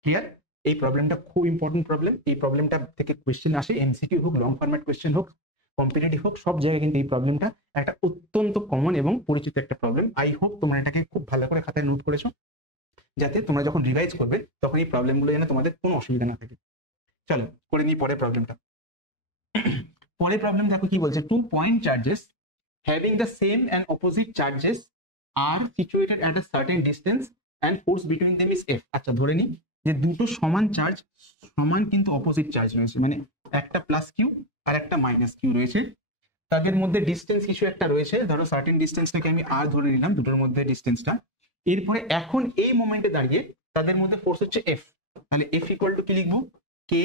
ক্লিয়ার? এই প্রবলেমটা খুব ইম্পর্টেন্ট প্রবলেম। এই প্রবলেমটা থেকে কোয়েশ্চেন আসে, এমসিকিউ হোক, লং ফরম্যাট কোয়েশ্চেন হোক, কম্পিটিটিভ হোক, সব জায়গায় কিন্তু এই প্রবলেমটা একটা অত্যন্ত কমন এবং পরিচিত একটা প্রবলেম। আই হোপ তোমরা এটাকে খুব ভালো করে খাতায় নোট করেছো, যাতে তোমরা যখন রিভাইজ করবে তখন এই প্রবলেমগুলো যেন তোমাদের কোনো অসুবিধা না থাকে। চলো করে নিই পরের প্রবলেমটা। পরের প্রবলেম দেখো কি বলছে, 2 point charges having the same and opposite charges are situated at a certain distance and force between them is F। আচ্ছা ধরে নিই যে দুটো সমান চার্জ, সমান কিন্তু অপোজিট চার্জ রয়েছে, মানে একটা প্লাস কিউ আর একটা মাইনাস কিউ রয়েছে, তাদের মধ্যে ডিস্টেন্স কিছু একটা রয়েছে, ধরো সার্টেন ডিস্টেন্সটাকে আমি আর ধরে নিলাম দুটোর মধ্যে ডিস্টেন্সটা। এরপরে এখন এই মোমেন্টে দাঁড়িয়ে তাদের মধ্যে ফোর্স হচ্ছে এফ, তাহলে এফ ইকুয়াল টু কি লিখবো, K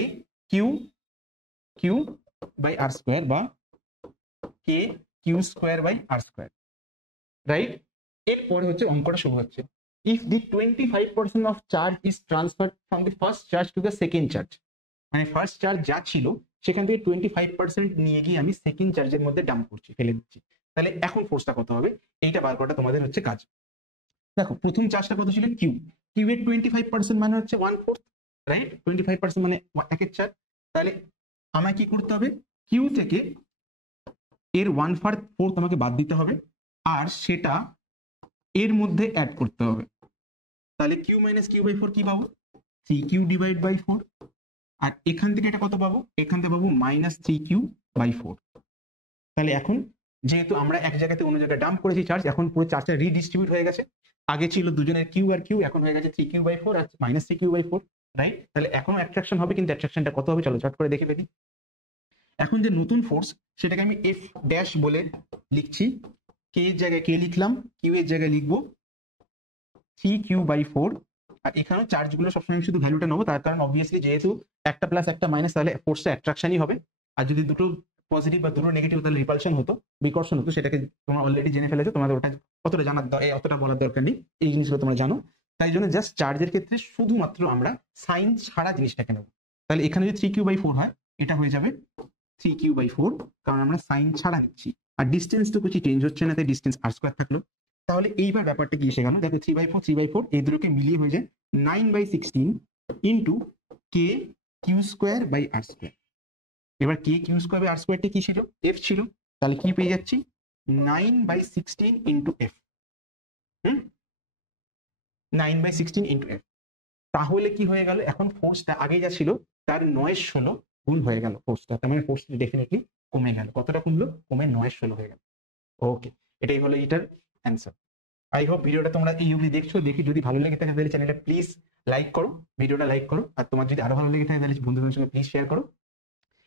Q by R square, বা K Q square by R square, right? এরপরে হচ্ছে অঙ্কটা শুরু হচ্ছে, if the 25% of charge is transfer from the first charge to the second charge, মানে ফার্স্ট চার্জ যা ছিল সেখান থেকে 25% নিয়ে গিয়ে আমি সেকেন্ড চার্জের মধ্যে ডাম্প করছি, ফেলে দিচ্ছি, তাহলে এখন ফোর্সটা কত হবে এইটা বার করাটা তোমাদের হচ্ছে কাজ। দেখো প্রথম চার্জটা কত ছিল, কিউ এর 25% মানে হচ্ছে 1/4, রাইট? 25% মানে 1/4, তাহলে আমায় কি করতে হবে, কিউ থেকে এর 1/4 আমাকে বাদ দিতে হবে, আর সেটা এর মধ্যে অ্যাড করতে হবে, তাহলে কিউ মাইনাস কিউ বাই 4 কি পাবো, 3q ডিভাইড বাই 4, আর এখান থেকে এটা কত পাবো, এখান থেকে পাবো মাইনাস 3q বাই 4। তাহলে এখন যেহেতু আমরা এক জায়গাতে অন্য জায়গায় ডাম্প করেছি চার্জ, এখন পুরো চার্জটা রিডিস্ট্রিবিউট হয়ে গেছে, আগে ছিল দুজনের কিউ আর কিউ, এখন হয়ে গেছে 3q বাই 4 আর মাইনাস 3q বাই 4, রাইট? তাহলে এখনো অ্যাট্রাকশন হবে, কিন্তু অ্যাট্রাকশনটা কত হবে চলো চট করে দেখে ফেলি। এখন যে নতুন ফোর্স সেটাকে আমি এফ ড্যাশ বলে লিখছি, কে এর জায়গায় কে লিখলাম, কিউ এর জায়গায় লিখবো 3q বাই 4, আর এখানেও চার্জগুলো সবসময় আমি শুধু ভ্যালুটা নেবো, তার কারণ অবভিয়াসলি যেহেতু একটা প্লাস একটা মাইনাস, তাহলে ফোর্সটা অ্যাট্রাকশনই হবে, আর যদি দুটো পজিটিভ বা দুটো নেগেটিভ তাহলে রিপালশন হতো, বিকর্ষণ হতো, সেটাকে তোমরা অলরেডি জেনে ফেলেছো, তোমাদের ওটা অতটা জানার অতটা বলার দরকার নেই, এই জিনিসগুলো তোমরা জানো। তাই জন্য জাস্ট চার্জের ক্ষেত্রে শুধুমাত্র আমরা সাইন ছাড়া জিনিসটাকে নেবো, তাহলে এখানে যদি 3q বাই 4 হয়, এটা হয়ে যাবে 3q বাই 4, কারণ আমরা সাইন ছাড়া নিচ্ছি, আর ডিস্টেন্স তো কিছু চেঞ্জ হচ্ছে না, তাই ডিস্টেন্স আর স্কোয়ার থাকলো। তাহলে এইবার ব্যাপারটা কি এসে গেল, দেখো 3/4 এই দুটোকে মিলিয়ে হয়ে যায় 9/16 into K Q square by R square. এবার K Q square by R স্কোয়ারটা কি ছিল, এফ ছিল, তাহলে কি পেয়ে যাচ্ছি 9/16 ইন্টু এফ, 9/16 ইন্টু এফ। তাহলে কি হয়ে গেল, এখন ফোর্সটা আগে যা ছিল তার 9/16 গুণ হয়ে গেল ফোর্সটা, তার মানে ফোর্সটা ডেফিনেটলি কমে গেল, কতটা কমলো, কমে 9/16 হয়ে গেল। ওকে, এটাই হলো এটার অ্যান্সার। আই হোপ ভিডিওটা তোমরা এই অবধি দেখছো, দেখি যদি ভালো লেগে থাকে তাহলে চ্যানেলটা প্লিজ লাইক করো, ভিডিওটা লাইক করো, আর তোমার যদি আরো ভালো লেগে থাকে তাহলে বন্ধুদের সঙ্গে প্লিজ শেয়ার করো।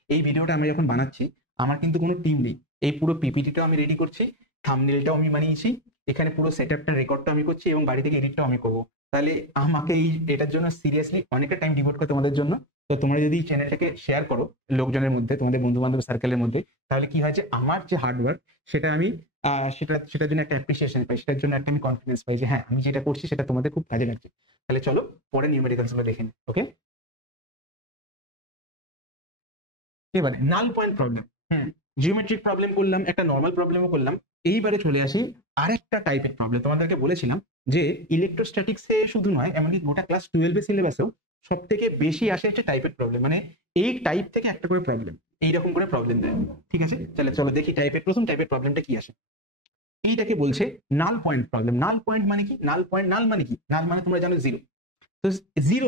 এই ভিডিওটা আমি যখন বানাচ্ছি আমার কিন্তু কোনো টিম নেই, এই পুরো পিপিটিটাও আমি রেডি করছি, থাম্বনেলটাও আমি বানিয়েছি, এখানে পুরো সেটআপটা রেকর্ডটা আমি করছি, এবং বাড়ি থেকে এডিটটাও আমি করবো, তাহলে আমাকে এটার জন্য সিরিয়াসলি অনেকটা টাইম ডিভোট করতে তোমাদের জন্য। তো তোমরা যদি চ্যানেলটাকে শেয়ার করো লোকজনের মধ্যে, তোমাদের বন্ধু বান্ধব সার্কেলের মধ্যে, তাহলে কি হয় যে আমার যে হার্ডওয়ার্ক সেটা আমি সেটার জন্য একটা অ্যাপ্রিসিয়েশন পাই, সেটার জন্য একটা আমি কনফিডেন্স পাই যে হ্যাঁ আমি যেটা করছি সেটা তোমাদের খুব কাজে লাগছে। তাহলে চলো পরে নিউমেরিক্যালস গুলো দেখে নিই। ওকে, এবারে নাল পয়েন্ট প্রবলেম, জিওমেট্রিক প্রবলেম করলাম, একটা নর্মাল প্রবলেমও করলাম, এইবারে চলে আসি আরেকটা টাইপের প্রবলেম। তোমাদেরকে বলেছিলাম যে ইলেকট্রোস্ট্যাটিক্সে শুধু নয়, এমনকি গোটা ক্লাস 12 সিলেবাসেও সব থেকে বেশি আসে হচ্ছে টাইপের প্রবলেম, মানে এই টাইপ থেকে একটা করে প্রবলেম, এইরকম করে প্রবলেম দেয়। ঠিক আছে, তাহলে চলো দেখি টাইপের প্রথম টাইপের প্রবলেমটা কি আসে। এইটাকে বলছে নাল পয়েন্ট প্রবলেম। নাল পয়েন্ট মানে কি? নাল পয়েন্ট, নাল মানে কি? নাল মানে তোমরা জানো জিরো। তো জিরো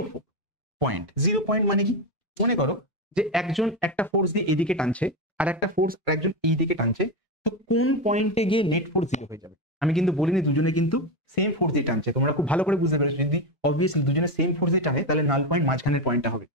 পয়েন্ট, জিরো পয়েন্ট মানে কি? মনে করো যে একজন একটা ফোর্স দিয়ে এদিকে টানছে, আর একটা ফোর্স আর একজন এই দিকে টানছে, তো কোন পয়েন্টে গিয়ে নেট ফোর্স জিরো হয়ে যাবে? আমি কিন্তু বলিনি দুজনে কিন্তু সেম ফোর্স দিয়ে টানছে, তোমরা খুব ভালো করে বুঝতে পেরেছো। যদি অবভিয়াসলি দুজনে সেম ফোর্স দিয়ে টানে তাহলে নাল পয়েন্ট মাঝখানের পয়েন্টটা হবে,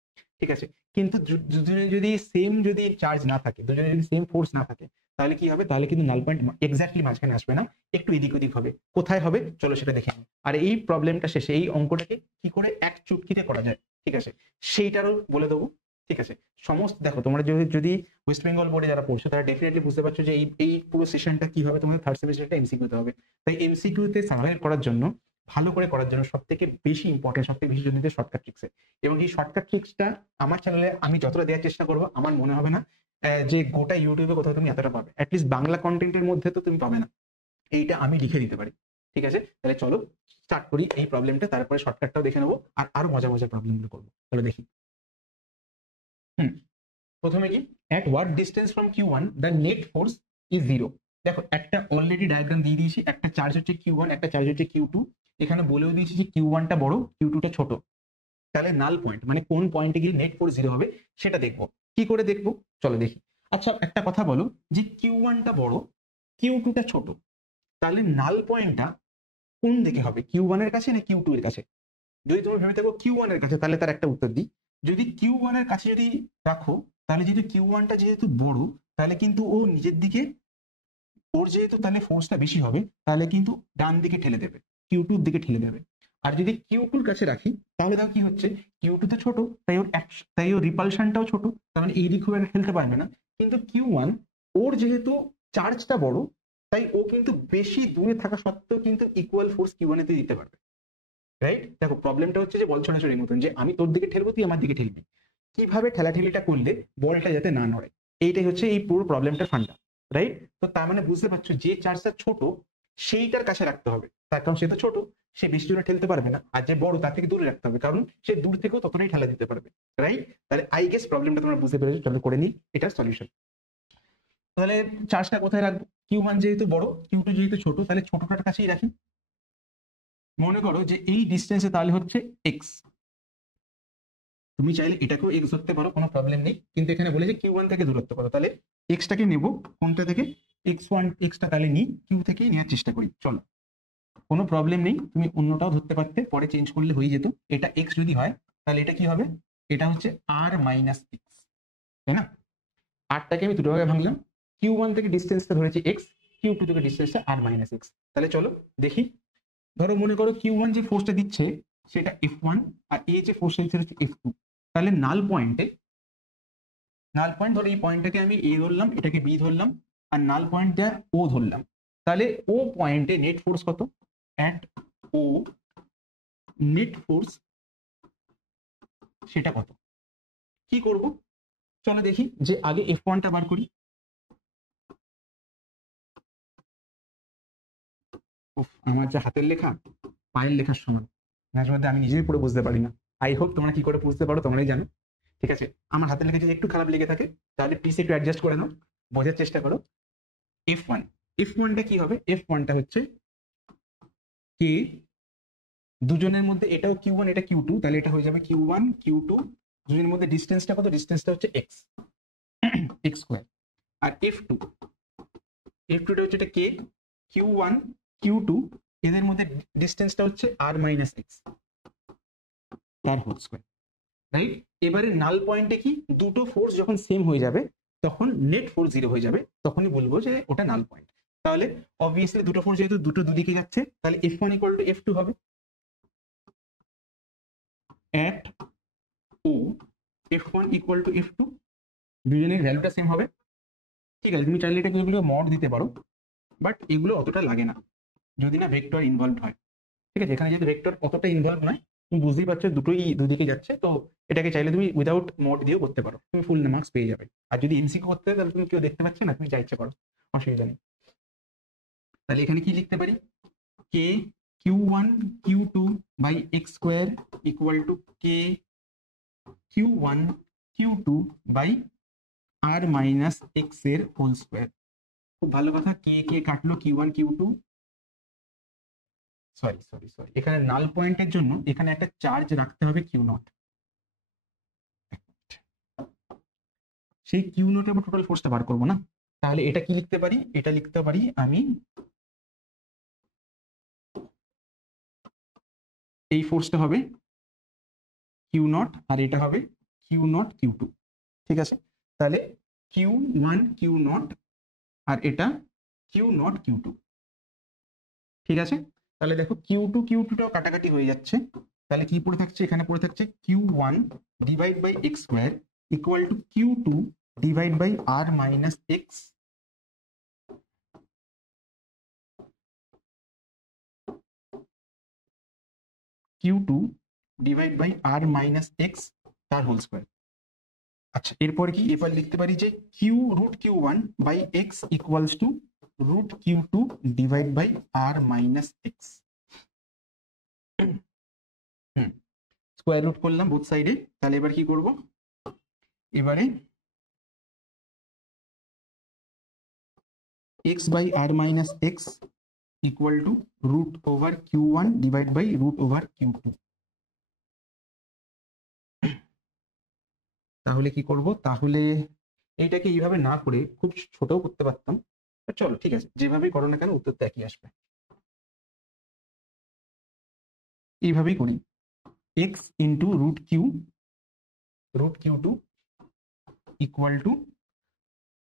ঠিক আছে। কিন্তু দুজনে যদি সেম যদি চার্জ না থাকে, দুজনে যদি সেম ফোর্স না থাকে, তাহলে কি হবে? তাহলে কিন্তু নাল পয়েন্ট এক্স্যাক্টলি মাঝখানে আসবে না, একটু এদিক ওদিক হবে। কোথায় হবে চলো সেটা দেখে নিই। আর এই প্রবলেমটা শেষে এই অঙ্কটাকে কি করে এক চুটকিতে করা যায়, ঠিক আছে, সেইটারও বলে দেবো, ঠিক আছে। সমস্ত দেখো তোমরা যদি ওয়েস্ট বেঙ্গল বোর্ডে যারা পড়ছো তারা ডেফিনেটলি বুঝতে পারছো যে এই পুরো সেশনটা কি হবে, তোমাদের থার্ড সেমিস্টারটা এমসিকিউতে হবে। তাই এমসিকিউতে সার্ভাইভ করার জন্য, ভালো করে করার জন্য সব থেকে বেশি ইম্পর্টেন্ট, সব থেকে বেশি জন্য শর্টকাট ট্রিক্স। এবং এই শর্টকাট ট্রিক্সটা আমার চ্যানেলে আমি যতটা দেওয়ার চেষ্টা করবো, আমার মনে হবে না যে গোটা ইউটিউবে কোথাও তুমি এতটা পাবে। অ্যাটলিস্ট বাংলা কন্টেন্টের মধ্যে তো তুমি পাবে না, এইটা আমি লিখে দিতে পারি, ঠিক আছে। তাহলে চলো স্টার্ট করি এই প্রবলেমটা, তারপরে শর্টকাটটাও দেখে নেবো, আর আরো মজা মজার প্রবলেমগুলো করবো। চলো দেখি। প্রথমে কি, at what distance from Q1 the net force is zero. দেখো একটা অলরেডি ডায়াগ্রাম দিয়ে দিয়েছি, একটা চার্জ হচ্ছে Q1, একটা চার্জ হচ্ছে Q2। এখানে বলেও দিয়েছি যে Q1টা বড়, Q2টা ছোট। তাহলে নাল পয়েন্ট মানে কোন পয়েন্টে গিয়ে নেট ফোর্স জিরো হবে সেটা দেখবো। কি করে দেখবো চলো দেখি। আচ্ছা একটা কথা বলো, যে Q1টা বড়, Q2টা ছোট, তাহলে নাল পয়েন্টটা কোন দিকে হবে? Q1 এর কাছে না Q2 এর কাছে? যদি তুমি ভেবে থাকো Q1 এর কাছে, তাহলে তার একটা উত্তর দিই। যদি Q1 এর কাছে যদি রাখো, তাহলে যেহেতু Q1টা যেহেতু বড়, তাহলে কিন্তু ও নিজের দিকে, ওর যেহেতু তাহলে ফোর্সটা বেশি হবে, তাহলে কিন্তু ডান দিকে ঠেলে দেবে, Q2 দিকে ঠেলে দেবে। আর যদি Q2 এর কাছে রাখি, তাহলে তাও কি হচ্ছে, Q2 তো ছোট, তাই ওর রিপালশনটাও ছোট, তার মানে এই দিক খুব একটা ঠেলতে পারবে না। কিন্তু Q1, ওর যেহেতু চার্জটা বড়, তাই ও কিন্তু বেশি দূরে থাকা সত্ত্বেও কিন্তু ইকুয়াল ফোর্স Q1 এতে দিতে পারবে, রাইট। দেখো প্রবলেমটা হচ্ছে যে বল ছোড়াছড়ির মতন, যে আমি তোর দিকে ঠেলবো, তুই আমার দিকে ঠেলবি। কিভাবে ঠেলাঠেলিটা করলে বলটা যাতে না নড়ে, এইটাই হচ্ছে এই পুরো প্রবলেমটার ফান্ডা, রাইট। তো তার মানে বুঝতে পারছো যে চার্জটা ছোট সেইটার কাছে রাখতে হবে, তার কারণ সে তো ছোট, সে বেশি দূরে ঠেলতে পারবে না। আর যে বড় তার থেকে দূরে রাখতে হবে, কারণ সে দূর থেকেও ততটাই ঠেলা দিতে পারবে, রাইট। তাহলে আই গেস প্রবলেমটা তোমরা বুঝতে পেরেছো, চলো করে নিই এটার সলিউশন। তাহলে চার্জটা কোথায় রাখবো? Q1 যেহেতু বড়, Q2 যেহেতু ছোট, তাহলে ছোটটার কাছেই রাখি। মনে করো যে এই ডিস্টেন্সে তাহলে হচ্ছে এক্স, তুমি চাইলে এটাকেও এক্স ধরতে পারো, কোনো প্রবলেম নেই, কিন্তু এখানে বলে যে Q1 থেকে দূরত্ব কত, তাহলে এক্সটাকে নেব কোনটা থেকে, x1, এক্সটা তাহলে নিই কিউ থেকেই নেওয়ার চেষ্টা করি। চলো কোনো প্রবলেম নেই, তুমি অন্যটাও ধরতে পারতে, পরে চেঞ্জ করলে হয়ে যেত। এটা এক্স যদি হয় তাহলে এটা কি হবে, এটা হচ্ছে আর মাইনাস এক্স, তাই না। আরটাকে আমি দুটো ভাগে ভাঙলাম, Q1 থেকে ডিস্টেন্সটা ধরেছি এক্স, Q2 থেকে ডিস্টেন্সটা আর মাইনাস এক্স। তাহলে চলো দেখি। ধরো মনে করো Q1 যে ফোর্সটা দিচ্ছে সেটা F1, আর এ যে ফোর্সটা দিচ্ছে হচ্ছে F2। তাহলে নাল পয়েন্টে, নাল পয়েন্ট ধরো এই পয়েন্টটাকে আমি এ ধরলাম, এটাকে বি ধরলাম, আর নাল পয়েন্টটা ও ধরলাম। তাহলে ও পয়েন্টে নেট ফোর্স কত, অ্যাট ও নেট ফোর্স সেটা কত? কি করব চলো দেখি, যে আগে F1টা বার করি। আমার যে হাতের লেখা পায়ের লেখার সমান, মাঝে মধ্যে আমি নিজেই পুরো বুঝতে পারি না। আই হোপ তোমরা কি করে বুঝতে পারো তোমরাই জানো, ঠিক আছে। আমার হাতের লেখা যদি একটু খারাপ লেগে থাকে তাহলে প্লিজ একটু অ্যাডজাস্ট করে নাও, বোঝার চেষ্টা করো। F1, F1টা কি হবে, F1টা হচ্ছে কে, দুজনের মধ্যে এটাও Q1 এটা Q2, তাহলে এটা হয়ে যাবে Q1 Q2, দুজনের মধ্যে ডিস্টেন্সটা কত, ডিস্টেন্সটা হচ্ছে এক্স, এক্স স্কোয়ার। আর F2টা হচ্ছে এটা কে, Q1 Q2, এদের মধ্যে ডিস্টেন্সটা হচ্ছে আর মাইনাস এক্স, তার হোল স্কোয়ার, রাইট। এবারে নাল পয়েন্টে কি, দুটো ফোর্স যখন সেম হয়ে যাবে তখন নেট ফোর্স জিরো হয়ে যাবে, তখনই বলবো যে ওটা নাল পয়েন্ট। তাহলে অবভিয়াসলি দুটো ফোর্স যেহেতু দুটো দুদিকে যাচ্ছে, তাহলে F1 ইকুয়াল টু F2 হবে, at O F1 equal to F2, দুজনের ভ্যালুটা সেম হবে, ঠিক আছে। তুমি চাইলে এটাকে এগুলো মড দিতে পারো, বাট এগুলো অতটা লাগে না যদি না ভেক্টর ইনভলভ হয়, ঠিক আছে। এখানে যেহেতু ভেক্টর অতটা ইনভলভ নয়, তুমি বুঝতেই পারছো দুটোই দুদিকে যাচ্ছে, তো এটাকে চাইলে তুমি উইদাউট মোড দিয়েও করতে পারো, তুমি ফুল মার্কস পেয়ে যাবে। আর যদি এমসিকিউ করতে হয় তাহলে তুমি কেউ দেখতে পাচ্ছে না, তুমি যা ইচ্ছে করো, অসুবিধা নেই। তাহলে এখানে কি লিখতে পারি, K Q1 Q2 by x square equal to K Q1 Q2 by R minus X এর হোল স্কোয়ার। খুব ভালো কথা, কে কে কাটলো Q1 Q2, sorry sorry sorry, এখানে নাল পয়েন্টের জন্য এখানে একটা চার্জ রাখতে হবে Q0। সেই Q0 এর টোটাল ফোর্সটা বার করবো না, তাহলে এটা কি লিখতে পারি, এটা লিখতে পারি আমি, এই ফোর্সটা হবে Q0 আর এটা হবে Q0 Q2, ঠিক আছে। তাহলে Q1 Q0 আর এটা Q0 Q2, ঠিক আছে। তাহলে দেখো Q2 Q2টাও কাটাকাটি হয়ে যাচ্ছে, তাহলে কি পড়ে থাকছে, এখানে পড়ে থাকছে Q1 divide by x square equal to Q2 divide by R minus X Q2 divide by R minus X তার হোল স্কোয়ার। আচ্ছা, এরপরে কি, এবার লিখতে পারি যে Q root Q1 by X equals to root Q2 divide by R minus X. Square root করলাম both সাইডে, তাহলে এবার কি করব, এবারে X by R minus X equal to root over Q1 divide by root over Q2। তাহলে কি করব, তাহলে এইটাকে এইভাবে না করে খুব ছোটও করতে পারতাম, চলো ঠিক আছে, যেভাবেই করো না কেন উত্তর তো একই আসবে। এইভাবেই করি, X into root Q2 equal to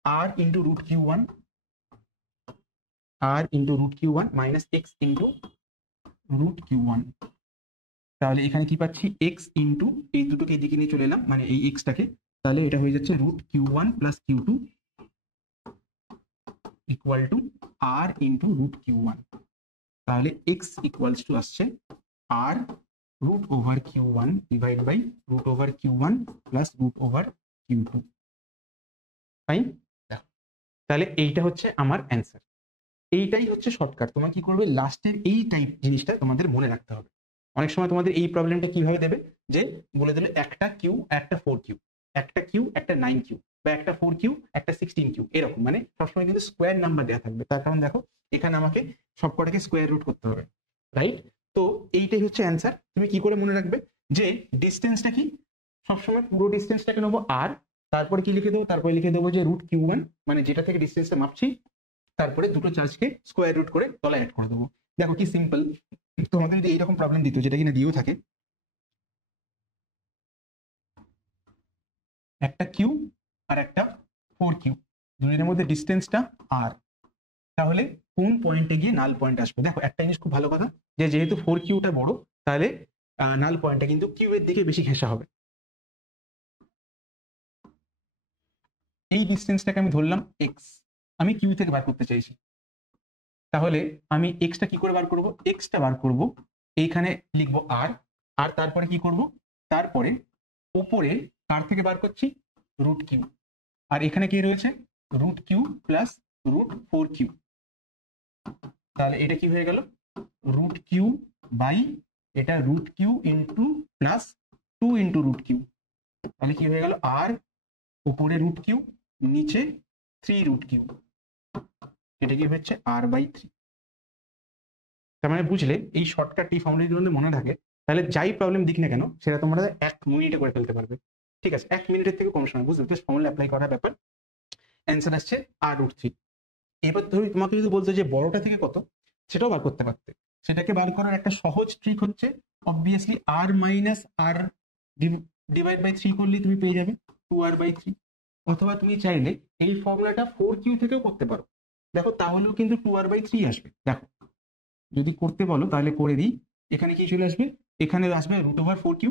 R into root Q1 minus X into root Q1। তাহলে এখানে কি পাচ্ছি, এক্স ইন্টু এই দুটোকে এদিকে নিয়ে চলে এলাম, মানে এই এক্সটাকে, তাহলে এটা হয়ে যাচ্ছে root Q1 plus Q2 equal to R into root Q1। তাহলে এক্স ইকুয়ালস টু আসছে আর root over Q1 divide by root over Q1 plus root over Q2। Fine, তাহলে এইটা হচ্ছে আমার অ্যান্সার। এইটাই হচ্ছে শর্টকাট। তোমরা কি করবে, লাস্টের এই টাইপ জিনিসটা তোমাদের মনে রাখতে হবে। অনেক সময় তোমাদের এই প্রবলেমটা কিভাবে দেবে, যে বলে দিলে একটা কিউ একটা 4Q, একটা কিউ একটা 9Q, বা একটা 4Q একটা 16Q, এরকম, মানে সবসময় কিন্তু স্কোয়ার নাম্বার দেওয়া থাকবে। তার কারণ দেখো এখানে আমাকে সবকটাকে স্কোয়ার রুট করতে হবে, রাইট। তো এইটাই হচ্ছে অ্যান্সার। তুমি কি করে মনে রাখবে যে ডিস্টেন্সটা কি, সবসময় পুরো ডিস্টেন্সটাকে নেবো আর, তারপরে কি লিখে দেবো, তারপরে লিখে দেবো যে রুট Q1, মানে যেটা থেকে ডিস্টেন্সটা মাপছি, তারপরে দুটো চার্জকে স্কোয়ার রুট করে তলায় অ্যাড করে দেবো। দেখো কি সিম্পল। তোমাদের যদি এইরকম প্রবলেম দিত যেটা কিনা দিয়েও থাকে, একটা কিউ আর একটা 4Q, দুজনের মধ্যে ডিস্টেন্সটা আর, তাহলে কোন পয়েন্টে গিয়ে নাল পয়েন্ট আসবে। দেখো একটা জিনিস খুব ভালো কথা, যে যেহেতু 4Qটা বড়, তাহলে নাল পয়েন্টটা কিন্তু কিউ এর দিকে বেশি ঘেঁষা হবে। এই ডিস্টেন্সটাকে আমি ধরলাম এক্স, আমি কিউ থেকে বার করতে চাইছি, তাহলে আমি এক্সটা কি করে বার করব, এক্সটা বার করব এইখানে লিখবো আর, আর তারপরে কি করব, তারপরে উপরে কার থেকে বার করছি, রুট কিউ, আর এখানে কি রয়েছে, root Q plus root 4Q। তাহলে এটা কি হয়ে গেল, রুট কিউ বাই এটা root Q into plus 2 into root Q, তাহলে কি হয়ে গেল, আর উপরে রুট কিউ নিচে 3 রুট কিউ, এটা কি হচ্ছে আর বাই 3। তার মানে বুঝলে এই শর্টকাট এই ফর্মুলা যদি মনে থাকে, তাহলে যাই প্রবলেম দিক না কেন সেটা তোমরা 1 মিনিটে করে ফেলতে পারবে। ঠিক আছে, 1 মিনিটের থেকে কম সময়, বুঝলে, জাস্ট ফর্মুলা অ্যাপ্লাই করার ব্যাপার। অ্যান্সার আসছে আর রুট 3। এবার ধরি তোমাকে যদি বলতো যে বড়টা থেকে কত, সেটাও বার করতে পারতে। সেটাকে বার করার একটা সহজ ট্রিক হচ্ছে obviously r minus r divide by 3 করলেই তুমি পেয়ে যাবে 2r বাই 3। অথবা তুমি চাইলে এই ফর্মুলাটা 4Q থেকেও করতে পারো, দেখো তাহলেও কিন্তু 2r বাই 3 আসবে। দেখো যদি করতে বলো তাহলে করে দিই, এখানে কি চলে আসবে, এখানে আসবে রুট ওভার 4Q,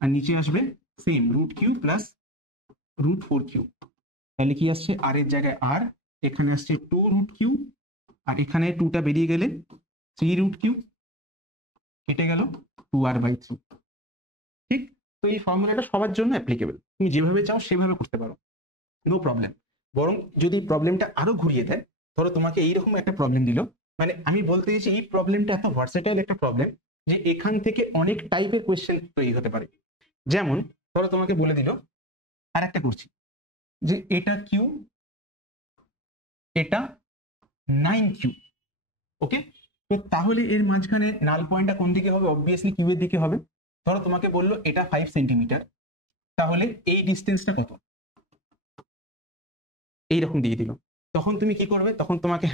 আর নিচে আসবে same root Q plus root 4Q। তাহলে কি আসছে, আর এর জায়গায় আর, এখানে আসছে 2 রুট কিউ, আর এখানে 2টা বেরিয়ে গেলে 3 রুট কিউ, কেটে গেল 2r বাই 3। ঠিক, তো এই ফর্মুলাটা সবার জন্য অ্যাপ্লিকেবল, তুমি যেভাবে চাও সেভাবে করতে পারো, নো প্রবলেম। বরং যদি প্রবলেমটা আরো ঘুরিয়ে দেয়, ধরো তোমাকে এইরকম একটা প্রবলেম দিল, মানে আমি বলতে চাইছি এই প্রবলেমটা এত ভার্সেটাইল একটা প্রবলেম যে এখান থেকে অনেক টাইপের কোয়েশ্চেন তৈরি হতে পারে। যেমন ধরো তোমাকে বলে দিল, আর একটা করছি, যে এটা কিউ এটা 9q। ওকে, তো তাহলে এর মাঝখানে নাল পয়েন্টটা কোন দিকে হবে? অবভিয়াসলি কিউ এর দিকে হবে। ধরো তোমাকে বললো এটা 5 সেন্টিমিটার, তাহলে এই ডিস্টেন্সটা কত? এইরকম দিয়ে দিল। তখন তুমি কি করবে? তখন তোমাকে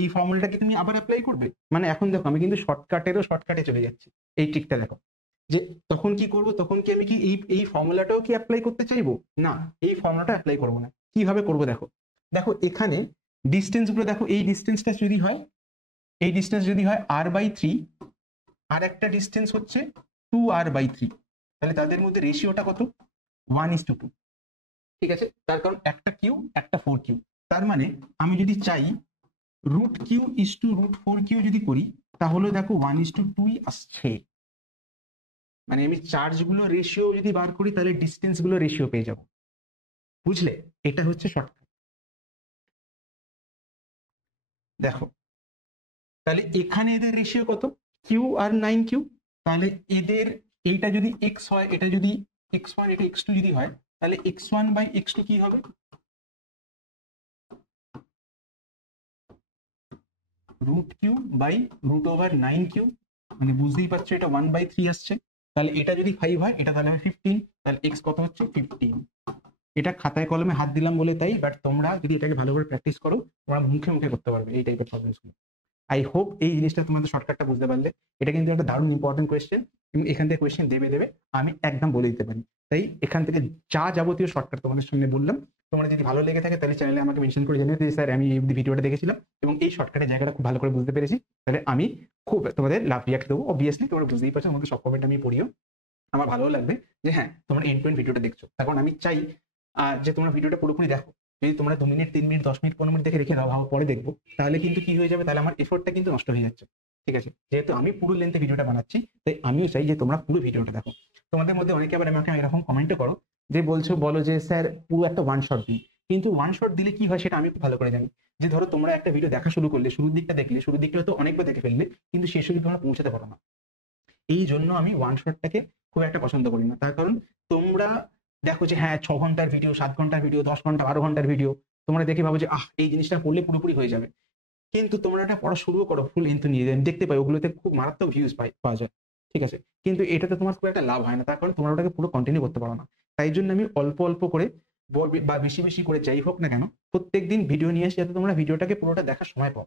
এই ফর্মুলাটাকে তুমি আবার অ্যাপ্লাই করবে। মানে এখন দেখো আমি কিন্তু শর্টকাটে চলে যাচ্ছি। এই ট্রিকটা দেখো, যে তখন কি করব, তখন কি আমি কি এই ফর্মুলাটাও কি অ্যাপ্লাই করতে চাইবো? না, এই ফর্মুলাটা অ্যাপ্লাই করবো না। কিভাবে করবো দেখো, দেখো এখানে ডিস্টেন্স গুলো দেখো, এই ডিস্টেন্সটা যদি হয়, r/3, আর একটা ডিস্টেন্স হচ্ছে 2r/3, তাহলে তাদের মধ্যে রেশিওটা কত? 1:2। ঠিক আছে, তার কারণ একটা কিউ একটা 4q। তার মানে আমি যদি চাই √q/√4q যদি করি, তাহলে দেখো 1:2 আসছে। মানে আমি চার্জ গুলো রেশিও যদি বার করি, তাহলে ডিস্টেন্স গুলো রেশিও পেয়ে যাব। বুঝলে? এটা হচ্ছে শর্টকাট। দেখো তাহলে এখানে এদের রেশিও কত? Q R 9q। তাহলে এদের এইটা যদি এক্স হয়, এটা যদি x1, এটা x2 যদি হয়, তাহলে x1/x2 কি হবে? √q/√9q। মানে বুঝতেই পারছো এটা 1/3 আসছে। তাহলে এটা যদি 5 হয়, এটা তাহলে হবে 15। তাহলে x কত হচ্ছে? 15। এটা খাতায় কলমে হাত দিলাম বলে তাই, বাট তোমরা যদি এটাকে ভালো করে প্র্যাকটিস করো, তোমরা মুখে মুখে করতে পারবে এই টাইপের প্রবলেমসগুলো। আই হোপ এই জিনিসটা তোমাদের শর্টকাটটা বুঝতে পারলে। এটা কিন্তু একটা দারুণ ইম্পর্টেন্ট কোয়েশ্চেন, এবং এখান থেকে কোয়েশ্চেন দেবে আমি একদম বলে দিতে পারি। তাই এখান থেকে যা যাবতীয় শর্টকাট তোমাদের সামনে বললাম, তোমরা যদি ভালো লেগে থাকে তাহলে চ্যানেলে আমাকে মেনশন করে জানিয়ে দিই, স্যার আমি এই ভিডিওটা দেখেছিলাম এবং এই শর্টকাটের জায়গাটা খুব ভালো করে বুঝতে পেরেছি। তাহলে আমি খুব তোমাদের লাভ রিয়াক্ট দেবো। অবভিয়াসলি তোমরা বুঝতেই পারছো, আমাকে সব কমেন্ট আমি পড়িও। আমার ভালো লাগবে যে হ্যাঁ তোমরা এন্ড টু এন্ড ভিডিওটা দেখছো। কারণ আমি চাই যে তোমরা ভিডিওটা পুরোপুরি দেখো। যদি তোমরা 2 মিনিট, 3 মিনিট, 10 মিনিট, 15 মিনিট দেখে রেখে দাও, ভাবো পরে দেখবো, তাহলে কিন্তু কি হয়ে যাবে? তাহলে আমার এফোর্টটা কিন্তু নষ্ট হয়ে যাচ্ছে। ঠিক আছে, যেহেতু আমি পুরো লেন্থে ভিডিওটা বানাচ্ছি, তাই আমিও চাই যে তোমরা পুরো ভিডিওটা দেখো। তোমাদের মধ্যে অনেকে আবার আমাকে এরকম কমেন্ট করো যে বলো যে স্যার পুরো একটা ওয়ান শট দিন। কিন্তু ওয়ান শট দিলে কি হয় সেটা আমি খুব ভালো করে জানি। যে ধরো তোমরা একটা ভিডিও দেখা শুরু করলে, শুরুর দিকটা দেখলে, শুরুর দিকটা তো অনেকবার দেখে ফেললে, কিন্তু শেষ অবধি তোমরা পৌঁছাতে পারো না। এই জন্য আমি ওয়ান শটটাকে খুব একটা পছন্দ করি না। তার কারণ তোমরা দেখো যে হ্যাঁ 6 ঘন্টার ভিডিও, 7 ঘন্টার ভিডিও, 10 ঘন্টা, 12 ঘন্টার ভিডিও, তোমরা দেখে ভাবো যে এই জিনিসটা পড়লে পুরোপুরি হয়ে যাবে। কিন্তু তোমরা এটা পড়া শুরু করো, ফুল লেন্থ নিয়ে দেখতে পাই ওগুলোতে খুব মারাত্মক ভিউজ পাওয়া যায়। ঠিক আছে, কিন্তু এটাতে তোমার খুব একটা লাভ হয় না, তার কারণ তোমরা ওটাকে পুরো কন্টিনিউ করতে পারো না। তাই জন্য আমি অল্প অল্প করে বা বেশি বেশি করে যাই হোক না কেন প্রত্যেকদিন ভিডিও নিয়ে আসি, যাতে তোমরা ভিডিওটাকে পুরোটা দেখার সময় পাও।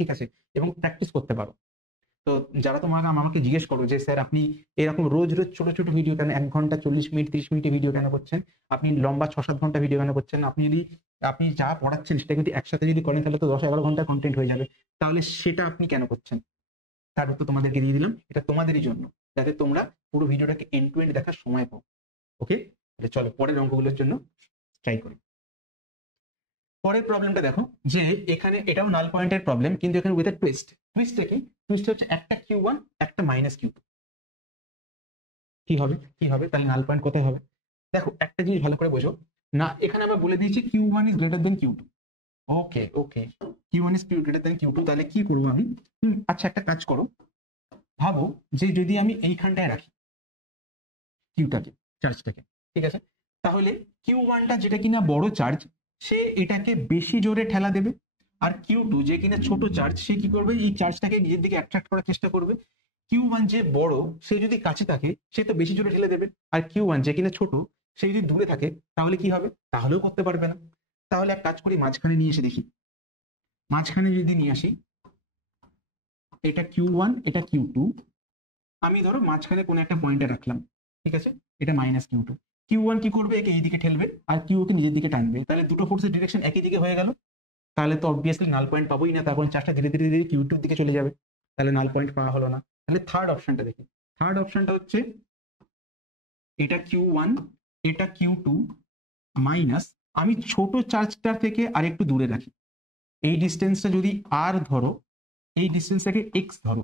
ঠিক আছে, এবং প্র্যাকটিস করতে পারো। তো যারা তোমাকে আমাকে জিজ্ঞেস করো যে স্যার আপনি এরকম রোজ ছোট ছোট ভিডিও কেন, 1 ঘন্টা 40 মিনিট 30 মিনিটের ভিডিও কেন করছেন, আপনি লম্বা 6-7 ঘন্টা ভিডিও কেন করছেন, আপনি যা পড়াচ্ছেন সেটা যদি একসাথে যদি করেন তাহলে তো 10-11 ঘন্টা কন্টেন্ট হয়ে যাবে, তাহলে সেটা আপনি কেন করছেন? তার উত্তর তোমাদেরকে দিয়ে দিলাম, এটা তোমাদেরই জন্য, যাতে তোমরা পুরো ভিডিওটাকে এন্ড টু এন্ড দেখার সময় পাও। ওকে, তাহলে চলো পরের অঙ্কগুলোর জন্য ট্রাই করি। পরের প্রবলেমটা দেখো, যে এখানে এটাও নাল পয়েন্টের প্রবলেম, কিন্তু এখানে উইথ এ টুইস্ট। টুইস্টটা কি? টুইস্ট হচ্ছে একটা Q1 একটা -Q2। কি হবে তাহলে নাল পয়েন্ট কোথায় হবে? দেখো একটা জিনিস ভালো করে বোঝো না, এখানে আমরা বলে দিয়েছি Q1 is greater than Q2। Okay, Q1 is greater than Q2, তাহলে কি করবো আমি? আচ্ছা একটা কাজ করো, ভাবো যে যদি আমি এইখানটায় রাখি কিউটাকে, চার্জটাকে, ঠিক আছে, তাহলে Q1টা যেটা কিনা বড় চার্জ, সে এটাকে বেশি জোরে ঠেলা দেবে। আর Q2 যে কিনা ছোট চার্জ, সে কি করবে? এই চার্জটাকে নিজের দিকে অ্যাট্রাক্ট করার চেষ্টা করবে। Q1 যে বড়, সে যদি কাছে থাকে সে তো বেশি জোরে ঠেলে দেবে। আর Q1 যে কিনা ছোট, সে যদি দূরে থাকে তাহলে কি হবে? তাহলেও করতে পারবে না। তাহলে এক কাজ করি, মাঝখানে নিয়ে এসে দেখি। মাঝখানে যদি নিয়ে আসি, এটা Q1 এটা Q2, আমি ধরো মাঝখানে কোনো একটা পয়েন্টে রাখলাম, ঠিক আছে, এটা -Q2। Q1 কি করবে? একে এইদিকে ঠেলবে আর Q কে নিজের দিকে টানবে, তাহলে দুটো ফোর্সের ডিরেকশন একই দিকে হয়ে গেল। তাহলে তো অবভিয়াসলি নাল পয়েন্ট পাবোই না, তখন চার্জটা ধীরে ধীরে ধীরে Q2 দিকে চলে যাবে, তাহলে নাল পয়েন্ট পাওয়া হলো না। তাহলে থার্ড অপশনটা দেখি। থার্ড অপশনটা হচ্ছে এটা Q1 এটা Q2 মাইনাস, আমি ছোট চার্জটা থেকে আর একটু দূরে রাখি। এই ডিস্টেন্সটা যদি আর ধরো, এই ডিস্টেন্সটাকে x ধরো,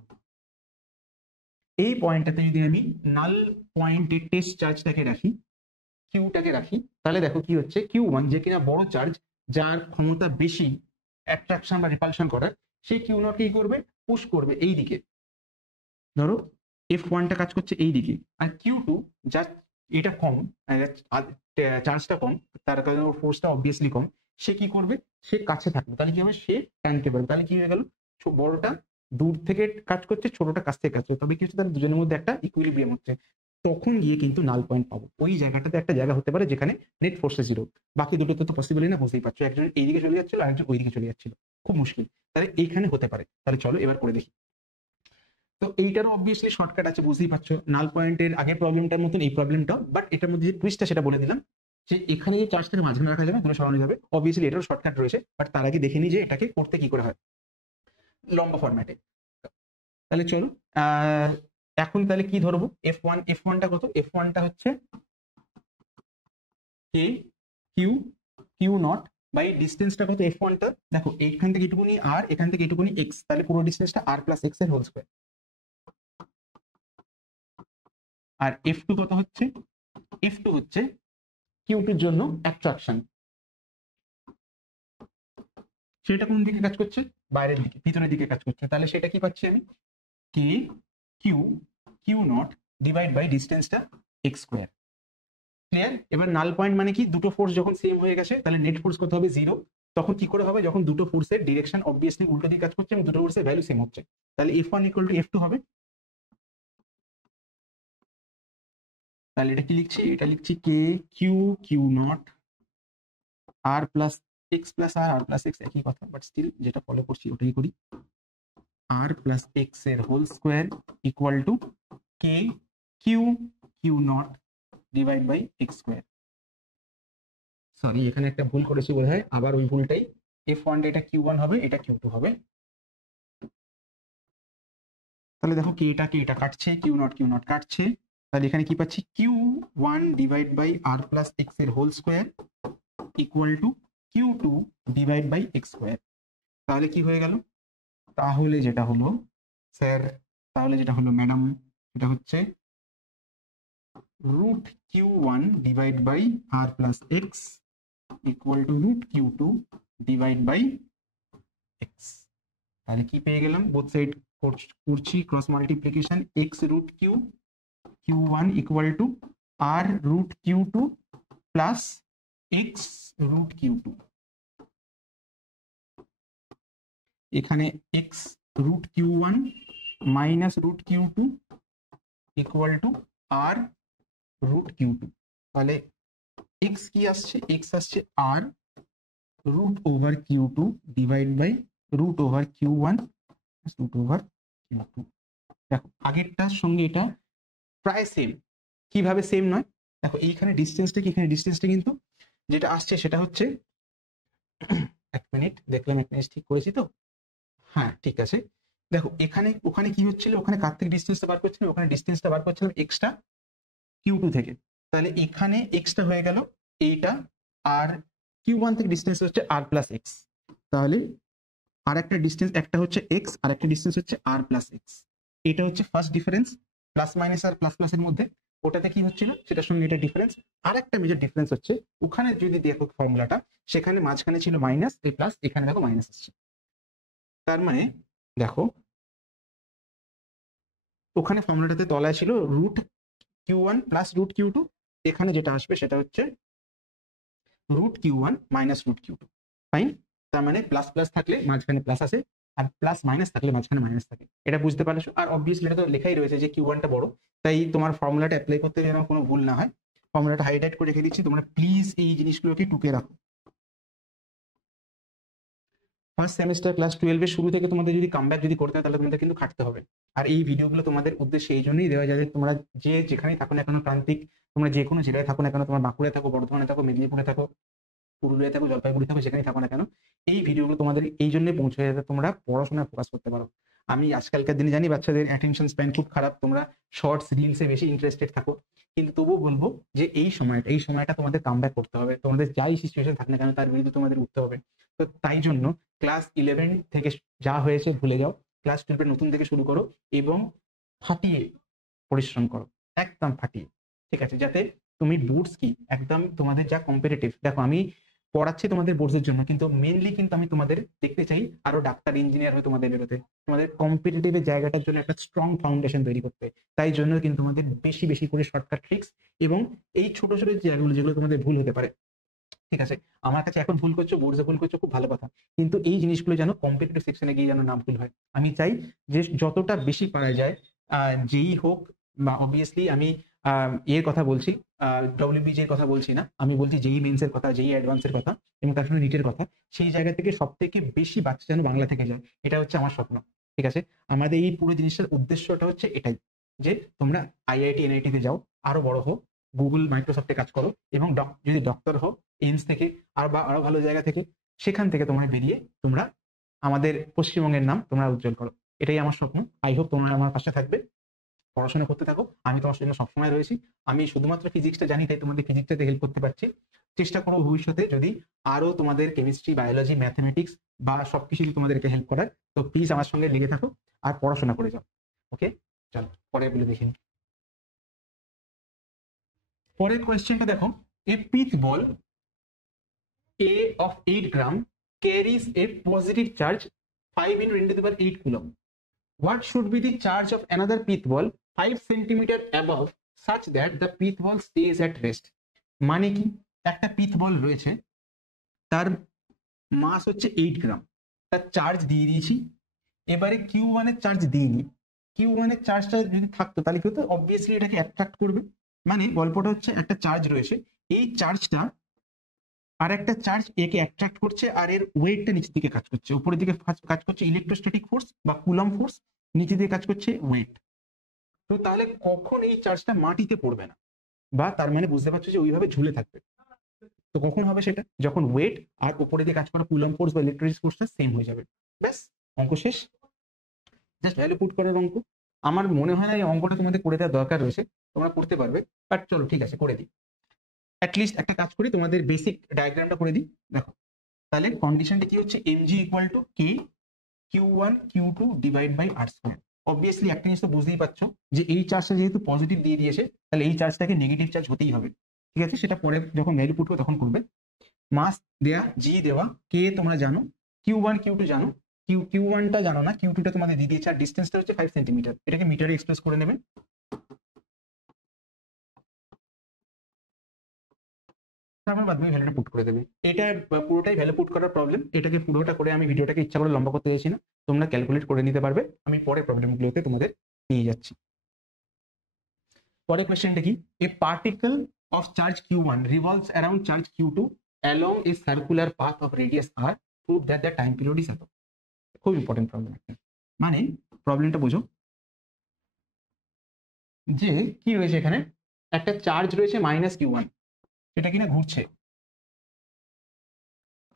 এই পয়েন্টটাতে যদি আমি নাল পয়েন্টের টেস্ট চার্জটাকে রাখি, কিউটাকে রাখি, তাহলে দেখো কি হচ্ছে, Q1 যে কিনা বড় চার্জ, যার ক্ষমতা বেশি অ্যাট্রাকশন বা রিপালশন করার, সেই Q0 কি করবে? পুশ করবে এই দিকে। ধরো F1টা কাজ করছে এই দিকে, আর Q2 যা এটা কম, চার্জটা কম, তার কারণে ওর ফোর্সটা অবভিয়াসলি কম, সে কি করবে, সে কাছে থাকবে, তাহলে কি হবে, সে টানতে পারবে। তাহলে কি হয়ে গেল, বড়টা দূর থেকে কাজ করছে, ছোটটা কাছ থেকে কাজ করছে, তবে কি হচ্ছে, তাদের দুজনের মধ্যে একটা ইকুইলিব্রিয়াম হচ্ছে, তখন গিয়ে কিন্তু নাল পয়েন্ট পাবো। ওই জায়গাটাতে একটা জায়গা হতে পারে যেখানে নেট ফোর্সে জিরো। বাকি দুটোতে তো পসিবলই না, বুঝতেই পারছো, একজন এইদিকে চলে যাচ্ছিল আর একজন ওইদিকে চলে যাচ্ছিল, খুব মুশকিল। তাহলে এইখানে হতে পারে। তাহলে চলো এবার করে দেখি। তো এইটারও অবভিয়াসলি শর্টকাট আছে, বুঝতেই পারছো, নাল পয়েন্টের আগের প্রবলেমটার মতন এই প্রবলেমটা, বাট এটার মধ্যে যে টুইস্টটা সেটা বলে দিলাম, যে এখানে যে চার্জটাকে মাঝখানে রাখা যাবে, দূরে সরানো যাবে, অবভিয়াসলি এটারও শর্টকাট রয়েছে, বাট তার আগে দেখে নিই যে এটাকে করতে কি করে হয় লম্বা ফরম্যাটে। তাহলে চলো এখন তাহলে কি ধরবো, এফ ওয়ানটা কত, এফ ওয়ানটা হচ্ছে K Q Q naught by ডিস্টেন্সটা কত এফ ওয়ানটা, দেখো এইখান থেকে এটুকুনি আর এখান থেকে এটুকুনি এক্স, তাহলে পুরো ডিস্টেন্সটা আর প্লাস এক্স এর হোল স্কোয়ার। আর এফ টু কত হচ্ছে, এফ টু হচ্ছে কিউ2 জন্য অ্যাট্রাকশন, সেটা কোন দিকে কাজ করছে, বাইরের দিকে, ভিতরের দিকে কাজ করছে, তাহলে সেটা কি পাচ্ছি আমি, K Q Q naught divide by ডিস্টেন্সটা এক্স স্কোয়ার। ক্লিয়ার? এবার নাল পয়েন্ট মানে কি, দুটো ফোর্স যখন সেম হয়ে গেছে তাহলে নেট ফোর্স কত হবে, জিরো। তখন কি করে হবে, যখন দুটো ফোর্সের ডিরেকশন অবভিয়াসলি উল্টো দিকে কাজ করছে এবং দুটো ফোর্সের ভ্যালু সেম হচ্ছে, তাহলে F one equal to F two হবে। তাহলে এটা কি লিখছি, এটা লিখছি K Q Q naught R plus X plus R, R plus X একই কথা, বাট স্টিল যেটা ফলো করছি ওটাই করি, আর প্লাস এক্স এর whole square equal to K Q Q naught divide by x square. Sorry, এখানে একটা ভুল করেছি বোধ হয়, আবার ওই ভুলটাই, এফ ওয়ান এটা কিউ1 হবে, এটা কিউ2 হবে। তাহলে দেখো কে এটা কাটছে, কিউ নট কাটছে, তাহলে এখানে কি পাচ্ছি, q one divide by r plus x এর whole square equal to q two divide by x square. তাহলে কি হয়ে গেল, তাহলে যেটা হলো স্যার, তাহলে যেটা হলো ম্যাডাম, এটা হচ্ছে root q one divide by r plus x equal to root q two divide by x. তাহলে কি পেয়ে গেলাম, বোথ সাইড করছি cross multiplication, x root q q one equal to r root q two plus x root q two, এখানে x root q one minus root q two equal to r root q two. তাহলে x কি আসছে, x আসছে আর root over q two divide by root over q one root over কিউ2। দেখো আগেরটার সঙ্গে এটা প্রায় সেম, কিভাবে সেম নয়, দেখো এইখানে ডিস্টেন্সটা কি, এখানে ডিস্টেন্সটা কিন্তু যেটা আসছে সেটা হচ্ছে, এক মিনিট দেখলাম, এক মিনিট ঠিক করেছি তো, হ্যাঁ ঠিক আছে। দেখো এখানে ওখানে কি হচ্ছিল, ওখানে কার থেকে ডিস্টেন্সটা বার করছিলাম, ওখানে ডিস্টেন্সটা বার করছিলাম এক্সটা কিউ2 থেকে, তাহলে এখানে এক্সটা হয়ে গেল এইটা, আর কিউ1 থেকে ডিস্টেন্স হচ্ছে আর প্লাস এক্স, তাহলে আর একটা ডিস্টেন্স, একটা হচ্ছে এক্স আর একটা ডিস্টেন্স হচ্ছে আর প্লাস এক্স, এটা হচ্ছে ফার্স্ট ডিফারেন্স, প্লাস মাইনাস আর প্লাস প্লাসের মধ্যে, ওটাতে কি হচ্ছিল সেটার সঙ্গে এটা ডিফারেন্স। আর একটা মেজর ডিফারেন্স হচ্ছে ওখানে যদি দেখো ফর্মুলাটা, সেখানে মাঝখানে ছিল মাইনাস, এই প্লাস, এখানে দেখো মাইনাস আসছে, তার মানে দেখো ওখানে ফর্মুলাটাতে তলায় ছিল রুট কিউ1 প্লাস রুট কিউ2, এখানে যেটা আসবে সেটা হচ্ছে root q one minus root কিউ2, fine. তার মানে প্লাস প্লাস থাকলে মাঝখানে প্লাস আসে, আর প্লাস মাইনাস থাকলে মাঝখানে মাইনাস থাকে, এটা বুঝতে পারছো। আর অবভিয়াসলি এটা তো লেখাই রয়েছে যে কিউ1টা বড়, তাই তোমার ফর্মুলাটা অ্যাপ্লাই করতে যেন কোনো ভুল না হয়, ফর্মুলাটা হাইলাইট করে রেখে দিচ্ছি, তোমরা প্লিজ এই জিনিসগুলোকে টুকে রাখো। ফার্স্ট সেমিস্টার ক্লাস 12 এর শুরু থেকে তোমাদের যদি কামব্যাক যদি করতে হয়, তাহলে তোমাদের কিন্তু খাটতে হবে। আর এই ভিডিওগুলো তোমাদের উদ্দেশ্যে এই জন্যই দেওয়া যায় যে তোমরা যে যেখানেই থাকো না কেন প্রান্তিক, তোমরা যে কোনো জেলায় থাকো না কেন, তোমার বাঁকুড়ায় থাকো, বর্ধমানে থাকো, মেদিনীপুরে থাকো, পুরুলিয়ায় থাকো, জলপাইগুড়ি থাকো, যেখানেই থাকো না কেন, এই ভিডিওগুলো তোমাদের এই জন্য পৌঁছে যাতে তোমরা পড়াশোনায় ফোকাস করতে পারো। আমি আজকালকার দিনে জানি বাচ্চাদের অ্যাটেনশন স্প্যান খুব খারাপ, তোমরা শর্টস রিলসে বেশি ইন্টারেস্টেড থাকো, কিন্তু তবুও বলবো যে এই সময়টা তোমাদের কামব্যাক করতে হবে, তোমাদের যাই সিচুয়েশন থাকে না কেন তার বিরুদ্ধে তোমাদের উঠতে হবে। তো তাই জন্য ক্লাস 11 থেকে যা হয়েছে ভুলে যাও, ক্লাস 12 নতুন থেকে শুরু করো এবং ফাটিয়ে পরিশ্রম করো, একদম ফাটিয়ে, ঠিক আছে, যাতে তুমি বুটস কি একদম তোমাদের যা কম্পিটিটিভ, দেখো আমি পড়াচ্ছি তোমাদের বোর্ডসের জন্য, কিন্তু মেনলি কিন্তু আমি তোমাদের দেখতে চাই আরো ডাক্তার ইঞ্জিনিয়ার হয়ে তোমাদের বেরোতে, তোমাদের কম্পিটিটিভের জায়গাটার জন্য একটা স্ট্রং ফাউন্ডেশন তৈরি করতে। তাই জন্য কিন্তু তোমাদের বেশি বেশি করে শর্টকাট ট্রিক্স এবং এই ছোট ছোট জায়গাগুলো যেগুলো তোমাদের ভুল হতে পারে, ঠিক আছে, আমার কাছে এখন ভুল করছো, বোর্ডে ভুল করছো, খুব ভালো কথা, কিন্তু এই জিনিসগুলো যেন কম্পিটিটিভ সেকশনে গিয়ে যেন নাম ভুল হয়। আমি চাই যে যতটা বেশি পারা যায়, যেই হোক, বা অবভিয়াসলি আমি এর কথা বলছি, ডব্লিউবিজি এর কথা বলছি না, আমি বলছি যেই মেন্স এর কথা, যেই অ্যাডভান্সের কথা, এবং তার সঙ্গে নিটের কথা, সেই জায়গা থেকে সব থেকে বেশি বাচ্চা যেন বাংলা থেকে যায়, এটা হচ্ছে আমার স্বপ্ন। ঠিক আছে, আমাদের এই পুরো জিনিসটার উদ্দেশ্যটা হচ্ছে এটাই, যে তোমরা আইআইটি এনআইটি তে যাও, আরো বড় হোক, গুগল মাইক্রোসফটে কাজ করো, এবং যদি ডক্টর হও এইমস থেকে, আর বা আরো ভালো জায়গা থেকে, সেখান থেকে তোমরা বেরিয়ে তোমরা আমাদের পশ্চিমবঙ্গের নাম তোমরা উজ্জ্বল করো। এটাই আমার স্বপ্ন। আই হোপ তোমরা আমার পাশে থাকবে, পড়াশোনা করতে থাকো, আমি তোমার জন্য সবসময় রয়েছি। আমি শুধুমাত্র ফিজিক্সটা জানি তাই তোমাদের ফিজিক্সটাতে হেল্প করতে পারছি। চেষ্টা করো ভবিষ্যতে যদি আরো তোমাদের কেমিস্ট্রি, বায়োলজি, ম্যাথমেটিক্স বা সবকিছু তোমাদেরকে হেল্প করার, তো প্লিজ আমার সঙ্গে লেগে থাকো আর পড়াশোনা করে যাও। ওকে, চলো পরে বলে দেখি। পরের কোয়েশ্চেনটা দেখো, এ pitch ball A of 8 gram carries a positive charge 5 into 10 to the power 8 coulomb. What should be the charge of another pith ball 5 centimeter above such that the pith ball stays at rest? মানে কি, একটা পিথ বল রয়েছে, তার মাস হচ্ছে 8 গ্রাম, তার charge দিয়ে দিয়েছি, এবারে Q1 এর চার্জ দিইনি। Q1 এর চার্জটা যদি থাকতো তাহলে কি হতো, অবভিয়াসলি এটাকে অ্যাট্রাক্ট করবে। মানে গল্পটা হচ্ছে একটা চার্জ রয়েছে, এই চার্জটা আর একটা চার্জ একে অ্যাট্রাক্ট করছে, আর এর ওয়েটটা নিচের দিকে কাজ করছে, উপরের দিকে কাজ করছে ইলেকট্রোস্ট্যাটিক ফোর্স বা কুলম্ব ফোর্স, নিচে দিকে কাজ করছে ওয়েট। তো তাহলে কখন এই চার্জটা মাটিতে পড়বে না, বা তার মানে বুঝতে পারছো যে ওইভাবে ঝুলে থাকবে। তো কখন হবে সেটা, যখন ওয়েট আর উপরে দিয়ে কাজ করা কুলম্ব ফোর্স বা ইলেকট্রিক ফোর্সটা সেম হয়ে যাবে। ব্যাস, অঙ্ক শেষ। জাস্ট ভ্যালু পুট করার অঙ্ক। আমার মনে হয় না এই অঙ্কটা তোমাদের করে দেওয়ার দরকার রয়েছে, তোমরা করতে পারবে, বাট চলো ঠিক আছে করে দিই। অ্যাটলিস্ট একটা কাজ করি, তোমাদের বেসিক ডায়াগ্রামটা করে দিই। দেখো, তাহলে কন্ডিশনটা কি হচ্ছে, mg equal to K Q1 Q2 divide by R square. Obviously একটা জিনিস তো বুঝতেই পারছো যে এই চার্জটা যেহেতু পজিটিভ দিয়ে দিয়েছে, তাহলে এই চার্জটাকে নেগেটিভ চার্জ হতেই হবে। ঠিক আছে, সেটা পরে যখন ভ্যালু পুট হবে তখন করবে। মাস দেয়া, জি দেওয়া, কে তোমরা জানো, Q1 Q2 জানো, Q1 টা জানো না, Q2 টা তোমাদের দিয়ে দিয়েছে, আর ডিস্টেন্সটা হচ্ছে 5 সেন্টিমিটার, এটাকে মিটারে এক্সপ্রেস করে নেবে। তারপর বাদ বাকি ভ্যালুটা পুট করে দেবে। এটা পুরোটাই ভ্যালু পুট করার প্রবলেম, এটাকে পুরোটা করে আমি ভিডিওটাকে ইচ্ছা করে লম্বা করতে চাইছি না, তোমরা ক্যালকুলেট করে নিতে পারবে, আমি পরে প্রবলেমগুলোতে তোমাদের নিয়ে যাচ্ছি। পরের কোয়েশ্চেনটা কি, a particle of charge Q1 revolves around charge Q2 along a circular path of radius r, prove that the time period is এত। খুব ইম্পর্টেন্ট প্রবলেম একটা। মানে প্রবলেমটা বুঝো, যে কি রয়েছে এখানে, একটা চার্জ রয়েছে -Q1, সেটা কিনা ঘুরছে,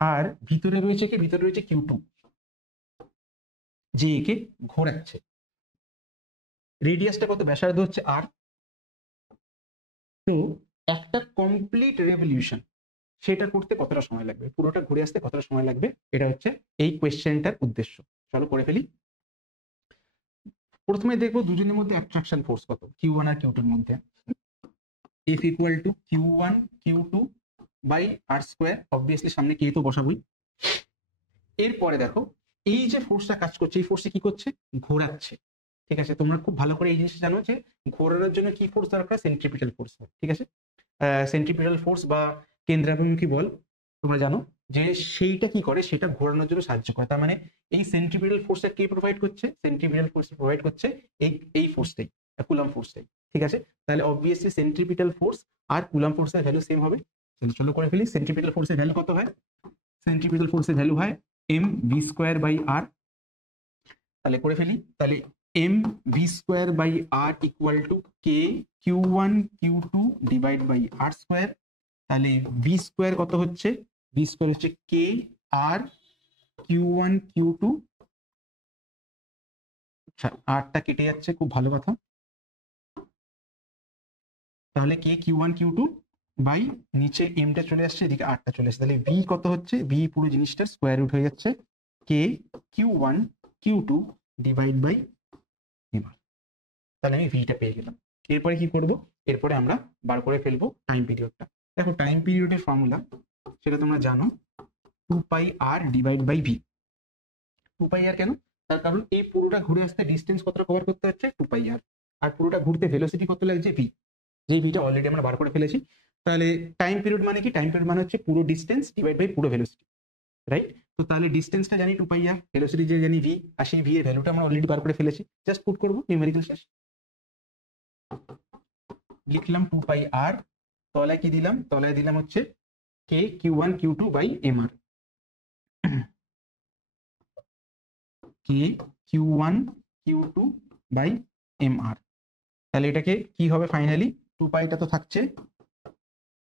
আর ভিতরে রয়েছে কি, ভিতরে রয়েছে Q2, যে একে ঘোরাচ্ছে। রেডিয়াসটা কত, ব্যাসার্ধ হচ্ছে আর। তো একটা কমপ্লিট রেভলিউশন সেটা করতে কতটা সময় লাগবে, পুরোটা ঘুরে আসতে কতটা সময় লাগবে, এটা হচ্ছে এই কোয়েশ্চেনটার উদ্দেশ্য। চলো করে ফেলি। প্রথমে দেখবো দুজনের মধ্যে অ্যাট্রাকশন ফোর্স কত, Q1 আর Q2 এর মধ্যে। F equal to Q1 Q2 by R square, obviously সামনে কে তো বসাবই। এরপরে দেখো, এই যে ফোর্সটা কাজ করছে, এই ফোর্সে কি করছে, ঘোরাচ্ছে। ঠিক আছে, তোমরা খুব ভালো করে এই জিনিসটা জানো যে ঘোরানোর জন্য কি ফোর্স দরকার, সেন্ট্রিপিটাল ফোর্স। ঠিক আছে, সেন্ট্রিপিটাল ফোর্স বা কেন্দ্রাভিমুখী বল, তোমরা জানো যে সেইটা কি করে, সেটা ঘোরানোর জন্য সাহায্য করে। তার মানে এই সেন্ট্রিপিটাল ফোর্সটা কে প্রোভাইড করছে, সেন্ট্রিপিটাল ফোর্স প্রোভাইড করছে এই ফোর্সটাই, কুলাম ফোর্সটাই। ঠিক আছে, তাহলে অবভিয়াসলি সেন্ট্রিপিটাল ফোর্স আর কুলাম ফোর্সের ভ্যালু সেম হবে। চলো করে ফেলি। সেন্ট্রিপিটাল ফোর্সের ভ্যালু কত হয়, সেন্ট্রিপিটাল ফোর্সের ভ্যালু হয় m v square by r. তাহলে করে ফেলি, তাহলে m v square by r equal to K Q1 Q2 divide by R square. তাহলে ভি স্কোয়ার কত হচ্ছে, ভি স্কোয়ার হচ্ছে কে আর Q1 Q2, আচ্ছা আরটা কেটে যাচ্ছে, খুব ভালো কথা। তাহলে কে Q1 Q2 বাই নিচে এমটা চলে আসছে, এদিকে আরটা চলে আসছে, তাহলে ভি কত হচ্ছে, ভি পুরো জিনিসটা স্কোয়ার রুট হয়ে যাচ্ছে কে Q1 Q2 divide by M. তাহলে আমি ভিটা পেয়ে গেলাম। এরপরে কি করব, এরপরে আমরা বার করে ফেলবো টাইম পিরিয়ডটা। দেখো টাইম পিরিয়ডের ফর্মুলা সেটা তোমরা জানো, 2 পাই আর ডিভাইড বাই ভি। 2 পাই আর কেন, তার কারণ এই পুরোটা ঘুরে আসতে ডিস্টেন্স কতটা কভার করতে হচ্ছে, 2 পাই আর, আর পুরোটা ঘুরতে ভেলোসিটি কত লাগছে ভি, যেই ভিটা অলরেডি আমরা বার করে ফেলেছি। তাহলে টাইম পিরিয়ড মানে কি? টাইম পিরিয়ড মানে হচ্ছে পুরো ডিস্টেন্স ডিভাইড বাই পুরো ভেলোসিটি, রাইট? তো তাহলে ডিস্টেন্সটা জানি 2πr, ভেলোসিটি যে জানি v, আর সেই v এর ভ্যালুটা আমরা অলরেডি বার করে ফেলেছি, জাস্ট পুট করবো নিউমেরিক্যাল শেষ। লিখলাম 2πr, তলায় কি দিলাম? তলায় দিলাম হচ্ছে k q1 q2 by mr, k q1 q2 by mr। তাহলে এটাকে কি হবে ফাইনালি? 2πটা তো থাকছে,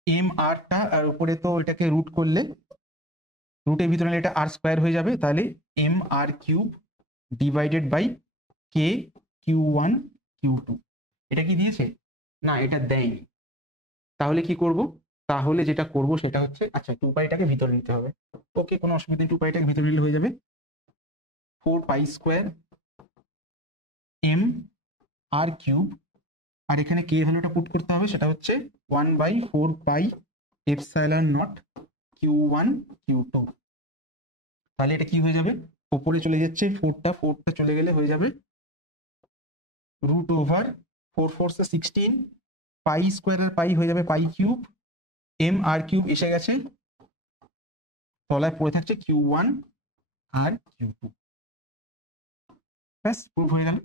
mrটা আর উপরে তো এটাকে রুট করলে, রুটের ভিতরে এটা r স্কয়ার হয়ে যাবে, তাহলে mr cube divided by k q1 q2। এটা কি দিয়েছে? না, এটা দেয়নি। তাহলে কি করব? তাহলে যেটা করব সেটা হচ্ছে, আচ্ছা 2πটাকে ভিতরে নিতে হবে, ওকে কোনো অসুবিধা নেই, 2πটাকে ভিতরে নিলে হয়ে যাবে 4π স্কয়ার m r কিউব, আর এখানে k ভ্যালুটা পুট করতে হবে, সেটা হচ্ছে 1/4π এপসাইলন নট q1 q2। তাহলে এটা কি হয়ে যাবে? উপরে চলে যাচ্ছে 4টা চলে গেলে হয়ে যাবে রুট ওভার 4 4 16, পাই স্কোয়ার আর পাই হয়ে যাবে পাই কিউব, এম আর কিউব এসে গেছে, তলায় পড়ে থাকছে q1 আর q2, ব্যাস প্রুফ হয়ে গেল।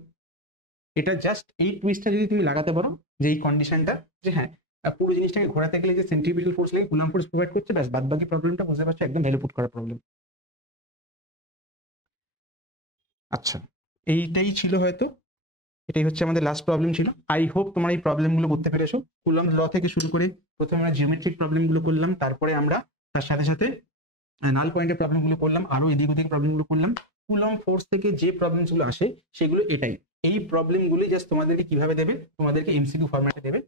এটা জাস্ট এই টুইস্টটা যদি তুমি লাগাতে পারো, যে এই কন্ডিশনটা, যে হ্যাঁ পুরো জিনিসটাকে ঘোরাতে গেলে যে সেন্ট্রিপিটাল ফোর্স লাগে কুলাম্ব ফোর্স প্রোভাইড করছে, ব্যাস বাদ বাকি প্রবলেমটা বুঝতে পারছো, একদম ভ্যালু পুট করার প্রবলেম। আচ্ছা, এইটাই ছিল হয়তো, এটাই হচ্ছে আমাদের লাস্ট প্রবলেম ছিল। আই হোপ তোমরা এই প্রবলেমগুলো করতে পেরেছো। কুলম্ব ল থেকে শুরু করে প্রথমে আমরা জিওমেট্রিক প্রবলেমগুলো করলাম, তারপরে আমরা তার সাথে সাথে নাল পয়েন্টের প্রবলেমগুলো করলাম, আরো এদিক ওদিক প্রবলেমগুলো করলাম। কুলম্ব ফোর্স থেকে যে প্রবলেমগুলো আসে সেগুলো এটাই, এই প্রবলেমগুলি জাস্ট তোমাদেরকে কিভাবে দেবে, তোমাদেরকে এমসিকিউ ফরম্যাটে দেবে,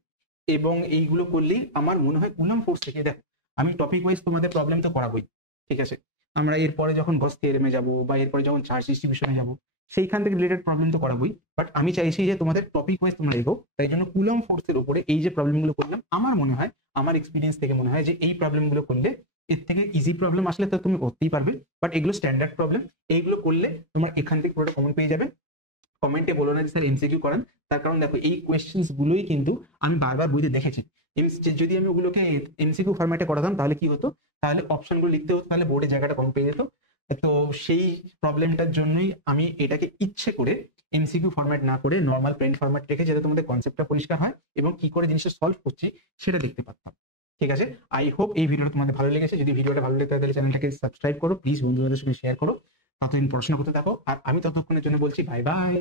এবং এইগুলো করলেই আমার মনে হয় কুলম্ব ফোর্স থেকে, দেখো আমি টপিক ওয়াইজ তোমাদের প্রবলেম তো করাবোই, ঠিক আছে, আমরা এরপরে যখন গস থিওরেমে যাব বা এরপরে যখন চার্জ ডিস্ট্রিবিউশনে যাব সেইখান থেকে রিলেটেড প্রবলেম তো করাবোই, বাট আমি চাইছি যে তোমাদের টপিক ওয়াইজ তোমরা এগো। তাই জন্য কুলম্ব ফোর্সের উপরে এই যে প্রবলেমগুলো করলাম, আমার মনে হয়, আমার এক্সপিরিয়েন্স থেকে মনে হয় যে এই প্রবলেমগুলো করলে, এর থেকে ইজি প্রবলেম আসলে তো তুমি করতেই পারবে, বাট এগুলো স্ট্যান্ডার্ড প্রবলেম, এইগুলো করলে তোমার এখান থেকে পুরোটা কমন পেয়ে যাবে। কমেন্টে বলো না যে স্যার এমসিকিউ করান, তার কারণ দেখো এই কোয়েশ্চেন্স গুলোই কিন্তু আমি বারবার বইতে দেখেছি। যদি আমি ওগুলোকে এমসিকিউ ফরম্যাটে করাতাম তাহলে কি হতো, তাহলে অপশনগুলো লিখতে হতো, তাহলে বোর্ডে জায়গাটা কম পেয়ে যেত। তো সেই প্রবলেমটার জন্যই আমি এটাকে ইচ্ছে করে এমসিকিউ ফরম্যাট না করে নর্মাল প্রিন্ট ফরম্যাট রেখে, যাতে তোমাদের কনসেপ্টটা পরিষ্কার হয় এবং কি করে জিনিসটা সলভ করছি সেটা দেখতে পারতাম। ঠিক আছে, আই হোপ এই ভিডিওটা তোমাদের ভালো লেগেছে। যদি ভিডিওটা ভালো লেগে থাকে তাহলে চ্যানেলটাকে সাবস্ক্রাইব করো প্লিজ, বন্ধুদের সঙ্গে শেয়ার করো, ততদিন পড়াশোনা করতে থাকো, আর আমি ততক্ষণের জন্য বলছি বাই বাই।